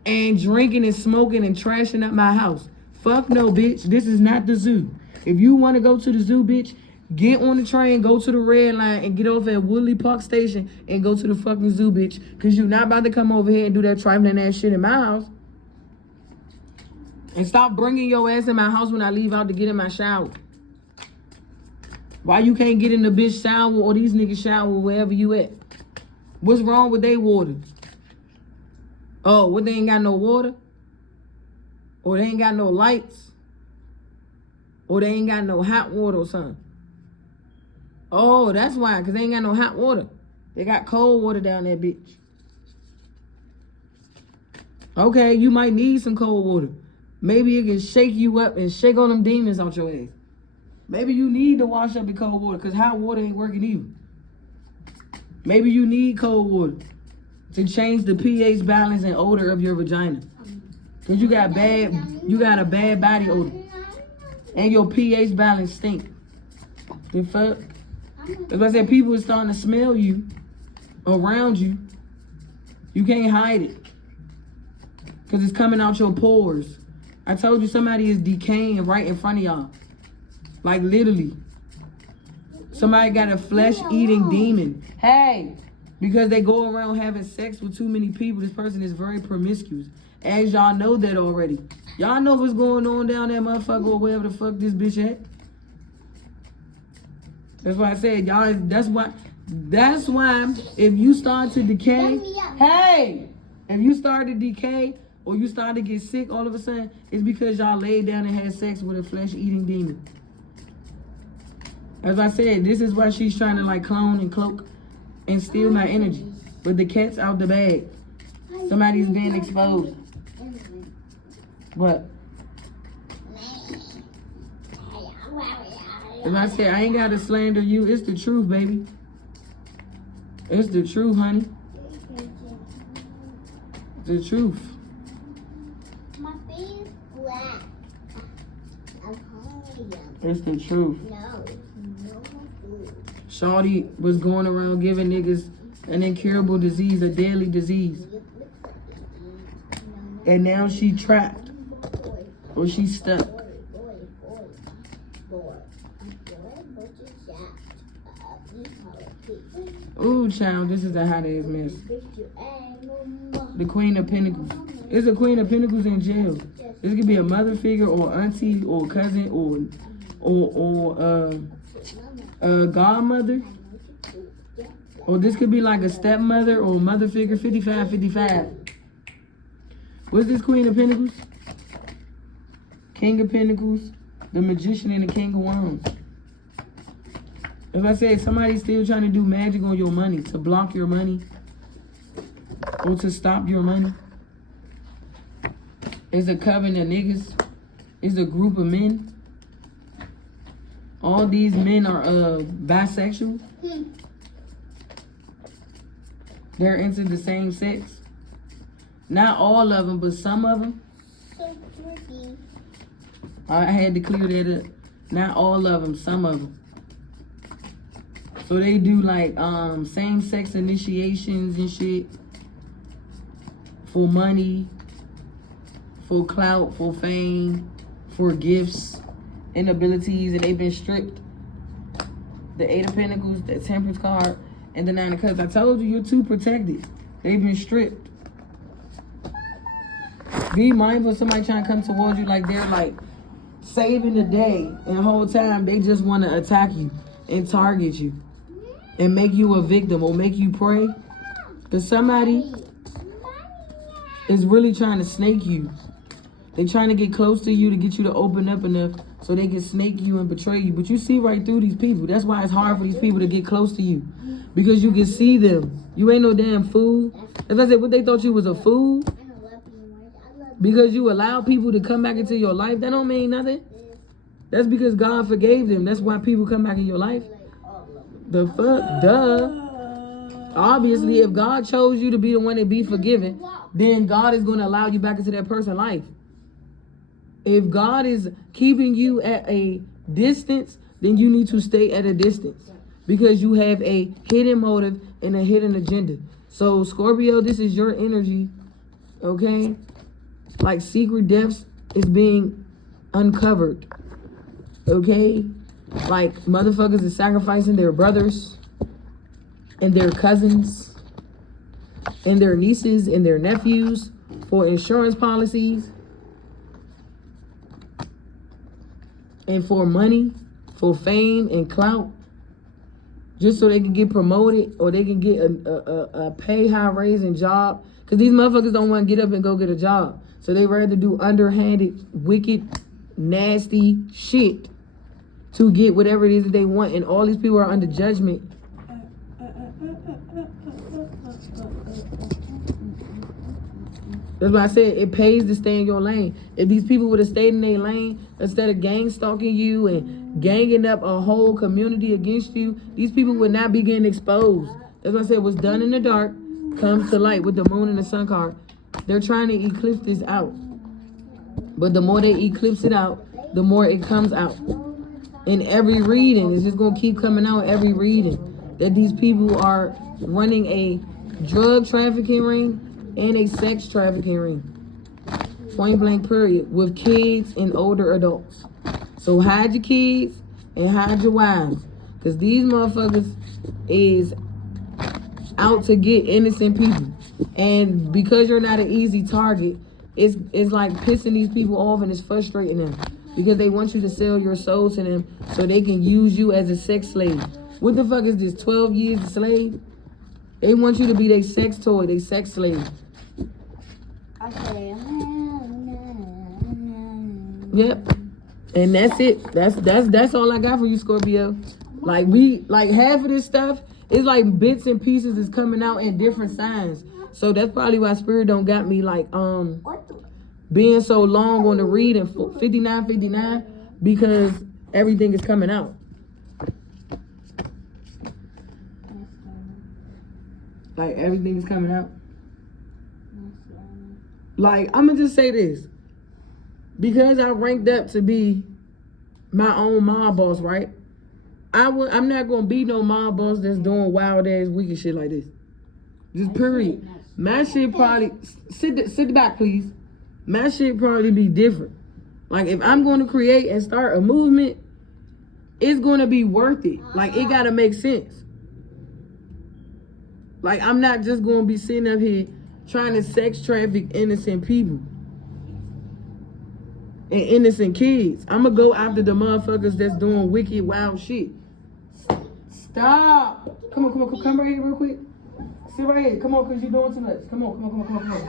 And drinking and smoking and trashing up my house. Fuck no, bitch. This is not the zoo. If you want to go to the zoo, bitch, get on the train, go to the red line, and get off at Woodley Park Station and go to the fucking zoo, bitch. Because you're not about to come over here and do that trifling ass shit in my house. And stop bringing your ass in my house when I leave out to get in my shower. Why you can't get in the bitch shower or these niggas shower wherever you at? What's wrong with they water? Oh, what, they ain't got no water? Or they ain't got no lights? Or they ain't got no hot water or something? Oh, that's why, because they ain't got no hot water. They got cold water down there, bitch. Okay, you might need some cold water. Maybe it can shake you up and shake all them demons out your ass. Maybe you need to wash up in cold water because hot water ain't working either. Maybe you need cold water to change the pH balance and odor of your vagina. Because you got a bad body odor. And your pH balance stink. The fuck? As I said, people are starting to smell you around you. You can't hide it. Because it's coming out your pores. I told you somebody is decaying right in front of y'all. Like literally. Somebody got a flesh-eating demon. Hey, because they go around having sex with too many people, this person is very promiscuous. As y'all know that already. Y'all know what's going on down there, motherfucker, or wherever the fuck this bitch at. That's why I said, y'all, that's why if you start to decay, if you start to decay or you start to get sick all of a sudden, it's because y'all laid down and had sex with a flesh-eating demon. As I said, this is why she's trying to like clone and cloak and steal my energy. But the cat's out the bag. Somebody's being exposed. What? If I say I ain't got to slander you, it's the truth, baby. It's the truth, honey. The truth. My face is black. I'm hungry. It's the truth. No, no food. Shawty was going around giving niggas an incurable disease, a deadly disease. And now she trapped. Or she stuck. Ooh, child, this is a hot ass mess. The Queen of Pentacles. It's a Queen of Pentacles in jail. This could be a mother figure or auntie or cousin or a godmother. Or this could be like a stepmother or mother figure, 55-55. What's this Queen of Pentacles? King of Pentacles, the Magician, and the King of Wands. If I say somebody's still trying to do magic on your money, to block your money, or to stop your money, it's a coven of niggas. It's a group of men. All these men are bisexual. They're into the same sex. Not all of them, but some of them. So pretty. I had to clear that up. Not all of them, some of them. So they do like same-sex initiations and shit for money, for clout, for fame, for gifts and abilities, and they've been stripped. The Eight of Pentacles, the Temperance card, and the Nine of Cups. I told you, you're too protected. They've been stripped. Be mindful of somebody trying to come towards you like they're like saving the day, and the whole time they just want to attack you and target you and make you a victim or make you pray. Because somebody is really trying to snake you. They're trying to get close to you to get you to open up enough so they can snake you and betray you. But you see right through these people. That's why it's hard for these people to get close to you. Because you can see them. You ain't no damn fool. As I said, what they thought you was a fool? Because you allow people to come back into your life, that don't mean nothing. That's because God forgave them. That's why people come back in your life. The fuck? Duh. Obviously, if God chose you to be the one to be forgiven, then God is going to allow you back into that person's life. If God is keeping you at a distance, then you need to stay at a distance. Because you have a hidden motive and a hidden agenda. So, Scorpio, this is your energy. Okay? Like secret deaths is being uncovered. Okay? Like motherfuckers is sacrificing their brothers and their cousins and their nieces and their nephews for insurance policies and for money, for fame and clout, just so they can get promoted or they can get a pay high raising job. Because these motherfuckers don't want to get up and go get a job. So they rather do underhanded, wicked, nasty shit to get whatever it is that they want. And all these people are under judgment. That's why I said it pays to stay in your lane. If these people would have stayed in their lane, instead of gang stalking you and ganging up a whole community against you, these people would not be getting exposed. That's why I said what's done in the dark comes to light with the moon and the sun card. They're trying to eclipse this out. But the more they eclipse it out, the more it comes out. In every reading, it's just going to keep coming out every reading. That these people are running a drug trafficking ring and a sex trafficking ring. Point blank period. With kids and older adults. So hide your kids and hide your wives. Because these motherfuckers is out to get innocent people. And because you're not an easy target, it's like pissing these people off and it's frustrating them. Because they want you to sell your soul to them so they can use you as a sex slave. What the fuck is this, 12 years a slave? They want you to be their sex toy, their sex slave. Okay. Yep. And that's it. That's all I got for you, Scorpio. Like half of this stuff, it's like bits and pieces is coming out in different signs. So that's probably why Spirit don't got me like What the? being so long on the read and 59 because everything is coming out. Like everything is coming out. Like I'm gonna just say this, because I ranked up to be my own mob boss, right? I'm not gonna be no mob boss that's doing wild ass wicked shit like this. Just period. My shit probably sit back, please. My shit probably be different. Like if I'm gonna create and start a movement, it's gonna be worth it. Like it gotta make sense. Like I'm not just gonna be sitting up here trying to sex traffic innocent people and innocent kids. I'm gonna go after the motherfuckers that's doing wicked, wild shit. Stop. Come right here real quick. Sit right here. Come on, cause you're doing too much. Come on.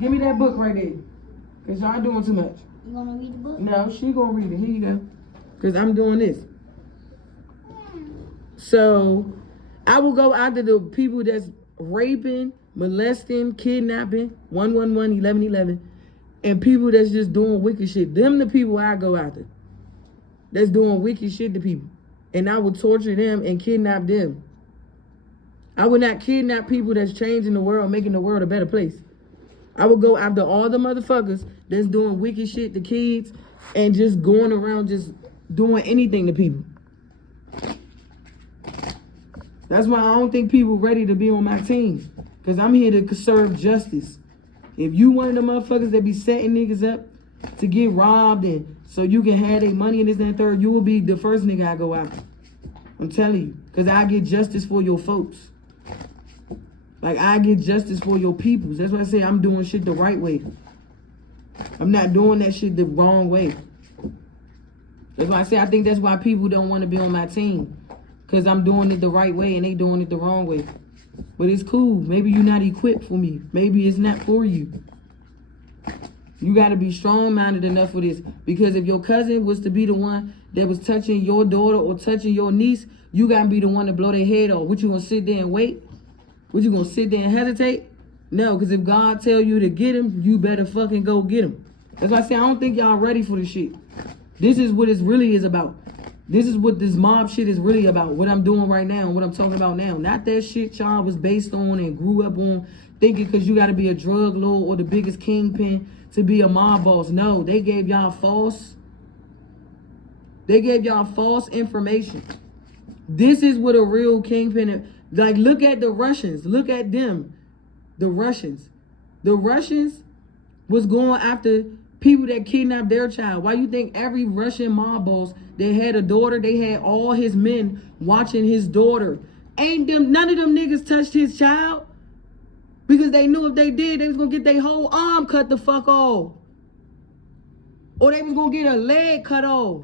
Give me that book right there. Cause y'all doing too much. You gonna read the book? No, she gonna read it. Here you go. Cause I'm doing this. So I will go after the people that's raping, molesting, kidnapping, 111, 1111, and people that's just doing wicked shit. Them the people I go after. That's doing wicked shit to people. And I will torture them and kidnap them. I would not kidnap people that's changing the world, making the world a better place. I would go after all the motherfuckers that's doing wicked shit to kids and just going around just doing anything to people. That's why I don't think people ready to be on my team. Because I'm here to serve justice. If you one of the motherfuckers that be setting niggas up to get robbed and so you can have their money and this and that third, you will be the first nigga I go after. I'm telling you. Because I get justice for your folks. Like I get justice for your peoples. That's why I say I'm doing shit the right way. I'm not doing that shit the wrong way. That's why I say I think that's why people don't want to be on my team. Because I'm doing it the right way and they doing it the wrong way. But it's cool. Maybe you're not equipped for me. Maybe it's not for you. You got to be strong-minded enough for this. Because if your cousin was to be the one that was touching your daughter or touching your niece, you got to be the one to blow their head off. What, you going to sit there and wait? What, you going to sit there and hesitate? No, because if God tell you to get him, you better fucking go get him. That's why I say I don't think y'all ready for this shit. This is what it really is about. This is what this mob shit is really about. What I'm doing right now, what I'm talking about now. Not that shit y'all was based on and grew up on thinking because you got to be a drug lord or the biggest kingpin to be a mob boss. No, they gave y'all false information. This is what a real kingpin is. Like, look at the Russians. Look at them. The Russians. The Russians was going after people that kidnapped their child. Why you think every Russian mob boss that had a daughter, they had all his men watching his daughter? None of them niggas touched his child because they knew if they did, they was gonna get their whole arm cut the fuck off. Or they was gonna get a leg cut off.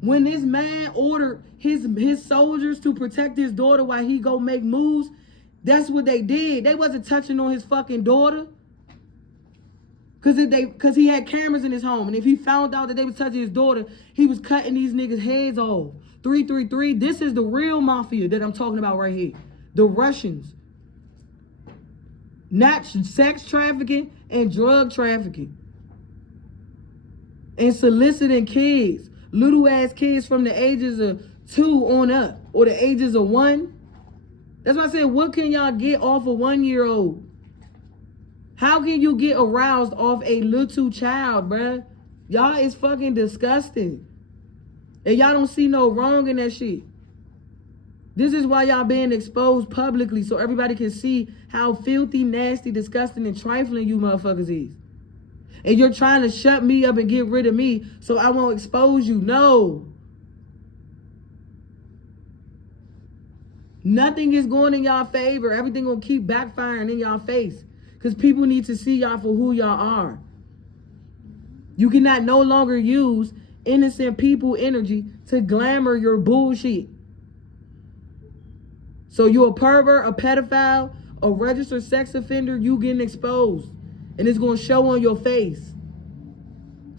When this man ordered his soldiers to protect his daughter while he go make moves, that's what they did. They wasn't touching on his fucking daughter. Cause he had cameras in his home. And if he found out that they was touching his daughter, he was cutting these niggas' heads off. 333, this is the real mafia that I'm talking about right here. The Russians. Not sex trafficking and drug trafficking. And soliciting kids. Little ass kids from the ages of 2 on up. Or the ages of 1. That's why I said, what can y'all get off a 1-year-old? How can you get aroused off a little child, bruh? Y'all is fucking disgusting. And y'all don't see no wrong in that shit. This is why y'all being exposed publicly so everybody can see how filthy, nasty, disgusting, and trifling you motherfuckers is. And you're trying to shut me up and get rid of me so I won't expose you. No. Nothing is going in y'all favor. Everything gonna keep backfiring in y'all face. Because people need to see y'all for who y'all are. You cannot no longer use innocent people energy to glamour your bullshit. So you a pervert, a pedophile, a registered sex offender, you getting exposed. And it's going to show on your face.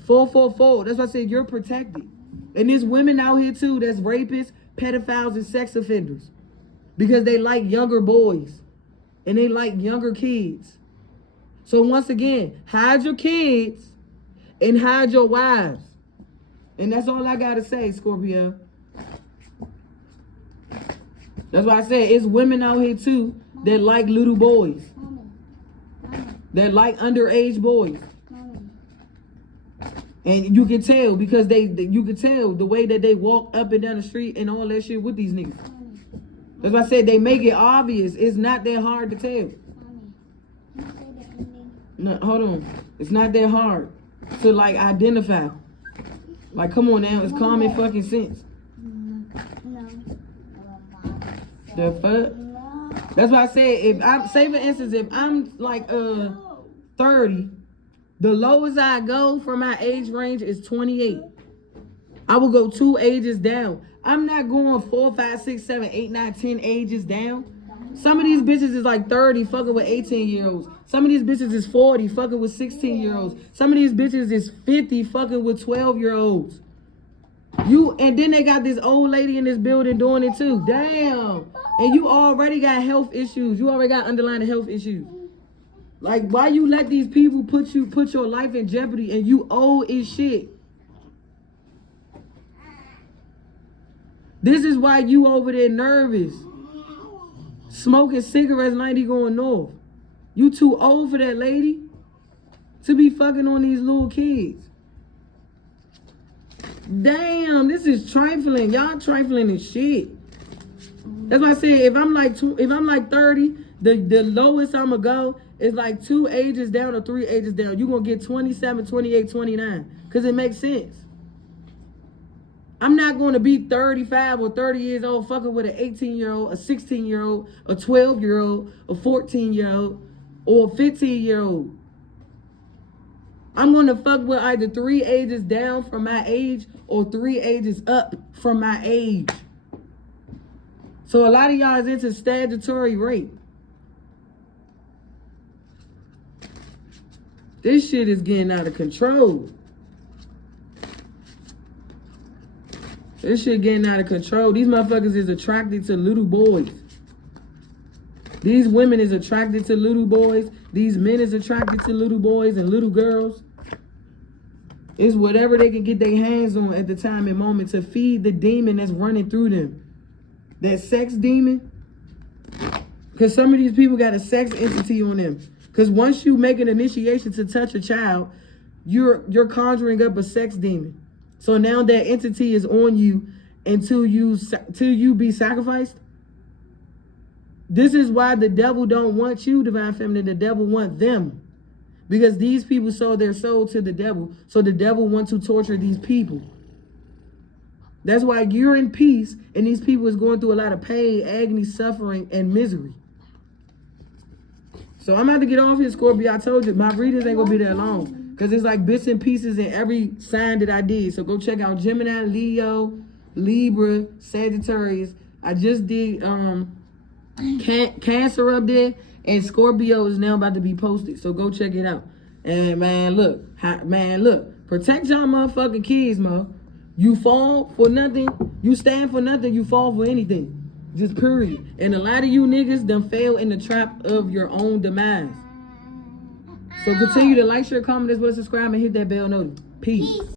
444. That's why I said you're protected. And there's women out here too that's rapists, pedophiles, and sex offenders. Because they like younger boys. and they like younger kids. So once again, hide your kids and hide your wives. And that's all I gotta say, Scorpio. That's why I said it's women out here too that like little boys. That like underage boys. And you can tell because you can tell the way that they walk up and down the street and all that shit with these niggas. That's why I said they make it obvious. It's not that hard to tell. No, hold on. It's not that hard to like identify. Like, come on now, it's common fucking sense. The fuck? That's why I said, if I'm, say for instance, if I'm like 30, the lowest I go for my age range is 28. I will go 2 ages down. I'm not going 4, 5, 6, 7, 8, 9, 10 ages down. Some of these bitches is like 30 fucking with 18-year-olds. Some of these bitches is 40 fucking with 16-year-olds. Some of these bitches is 50 fucking with 12-year-olds. And then they got this old lady in this building doing it too. Damn. And you already got health issues. You already got underlying health issues. Like, why you let these people put your life in jeopardy and you old as shit? This is why you over there nervous. Smoking cigarettes 90 going north. You too old for that, lady. To be fucking on these little kids. Damn, this is trifling. Y'all trifling as shit. That's why I said if I'm like 30, the lowest I'ma go is like 2 ages down or 3 ages down. You're gonna get 27, 28, 29. Cause it makes sense. I'm not gonna be 35 or 30 years old fucking with an 18-year-old, a 16-year-old, a 12-year-old, a 14-year-old, or a 15-year-old. I'm gonna fuck with either 3 ages down from my age or 3 ages up from my age. So a lot of y'all is into statutory rape. This shit is getting out of control. This shit getting out of control. These motherfuckers is attracted to little boys. These women is attracted to little boys. These men is attracted to little boys and little girls. It's whatever they can get their hands on at the time and moment to feed the demon that's running through them. That sex demon. Because some of these people got a sex entity on them. Because once you make an initiation to touch a child, you're conjuring up a sex demon. So now that entity is on you until you be sacrificed. This is why the devil don't want you, divine feminine. The devil want them. Because these people sold their soul to the devil. So the devil wants to torture these people. That's why you're in peace and these people is going through a lot of pain, agony, suffering, and misery. So I'm about to get off here, Scorpio. I told you, my readings ain't going to be that long. Because it's like bits and pieces in every sign that I did. So go check out Gemini, Leo, Libra, Sagittarius. I just did Cancer up there. And Scorpio is now about to be posted. So go check it out. And man, look. Protect y'all motherfucking kids, man. You fall for nothing. You stand for nothing. You fall for anything. Just period. And a lot of you niggas done fail in the trap of your own demise. So continue to like, share, comment, as well as subscribe, and hit that bell notice. Peace.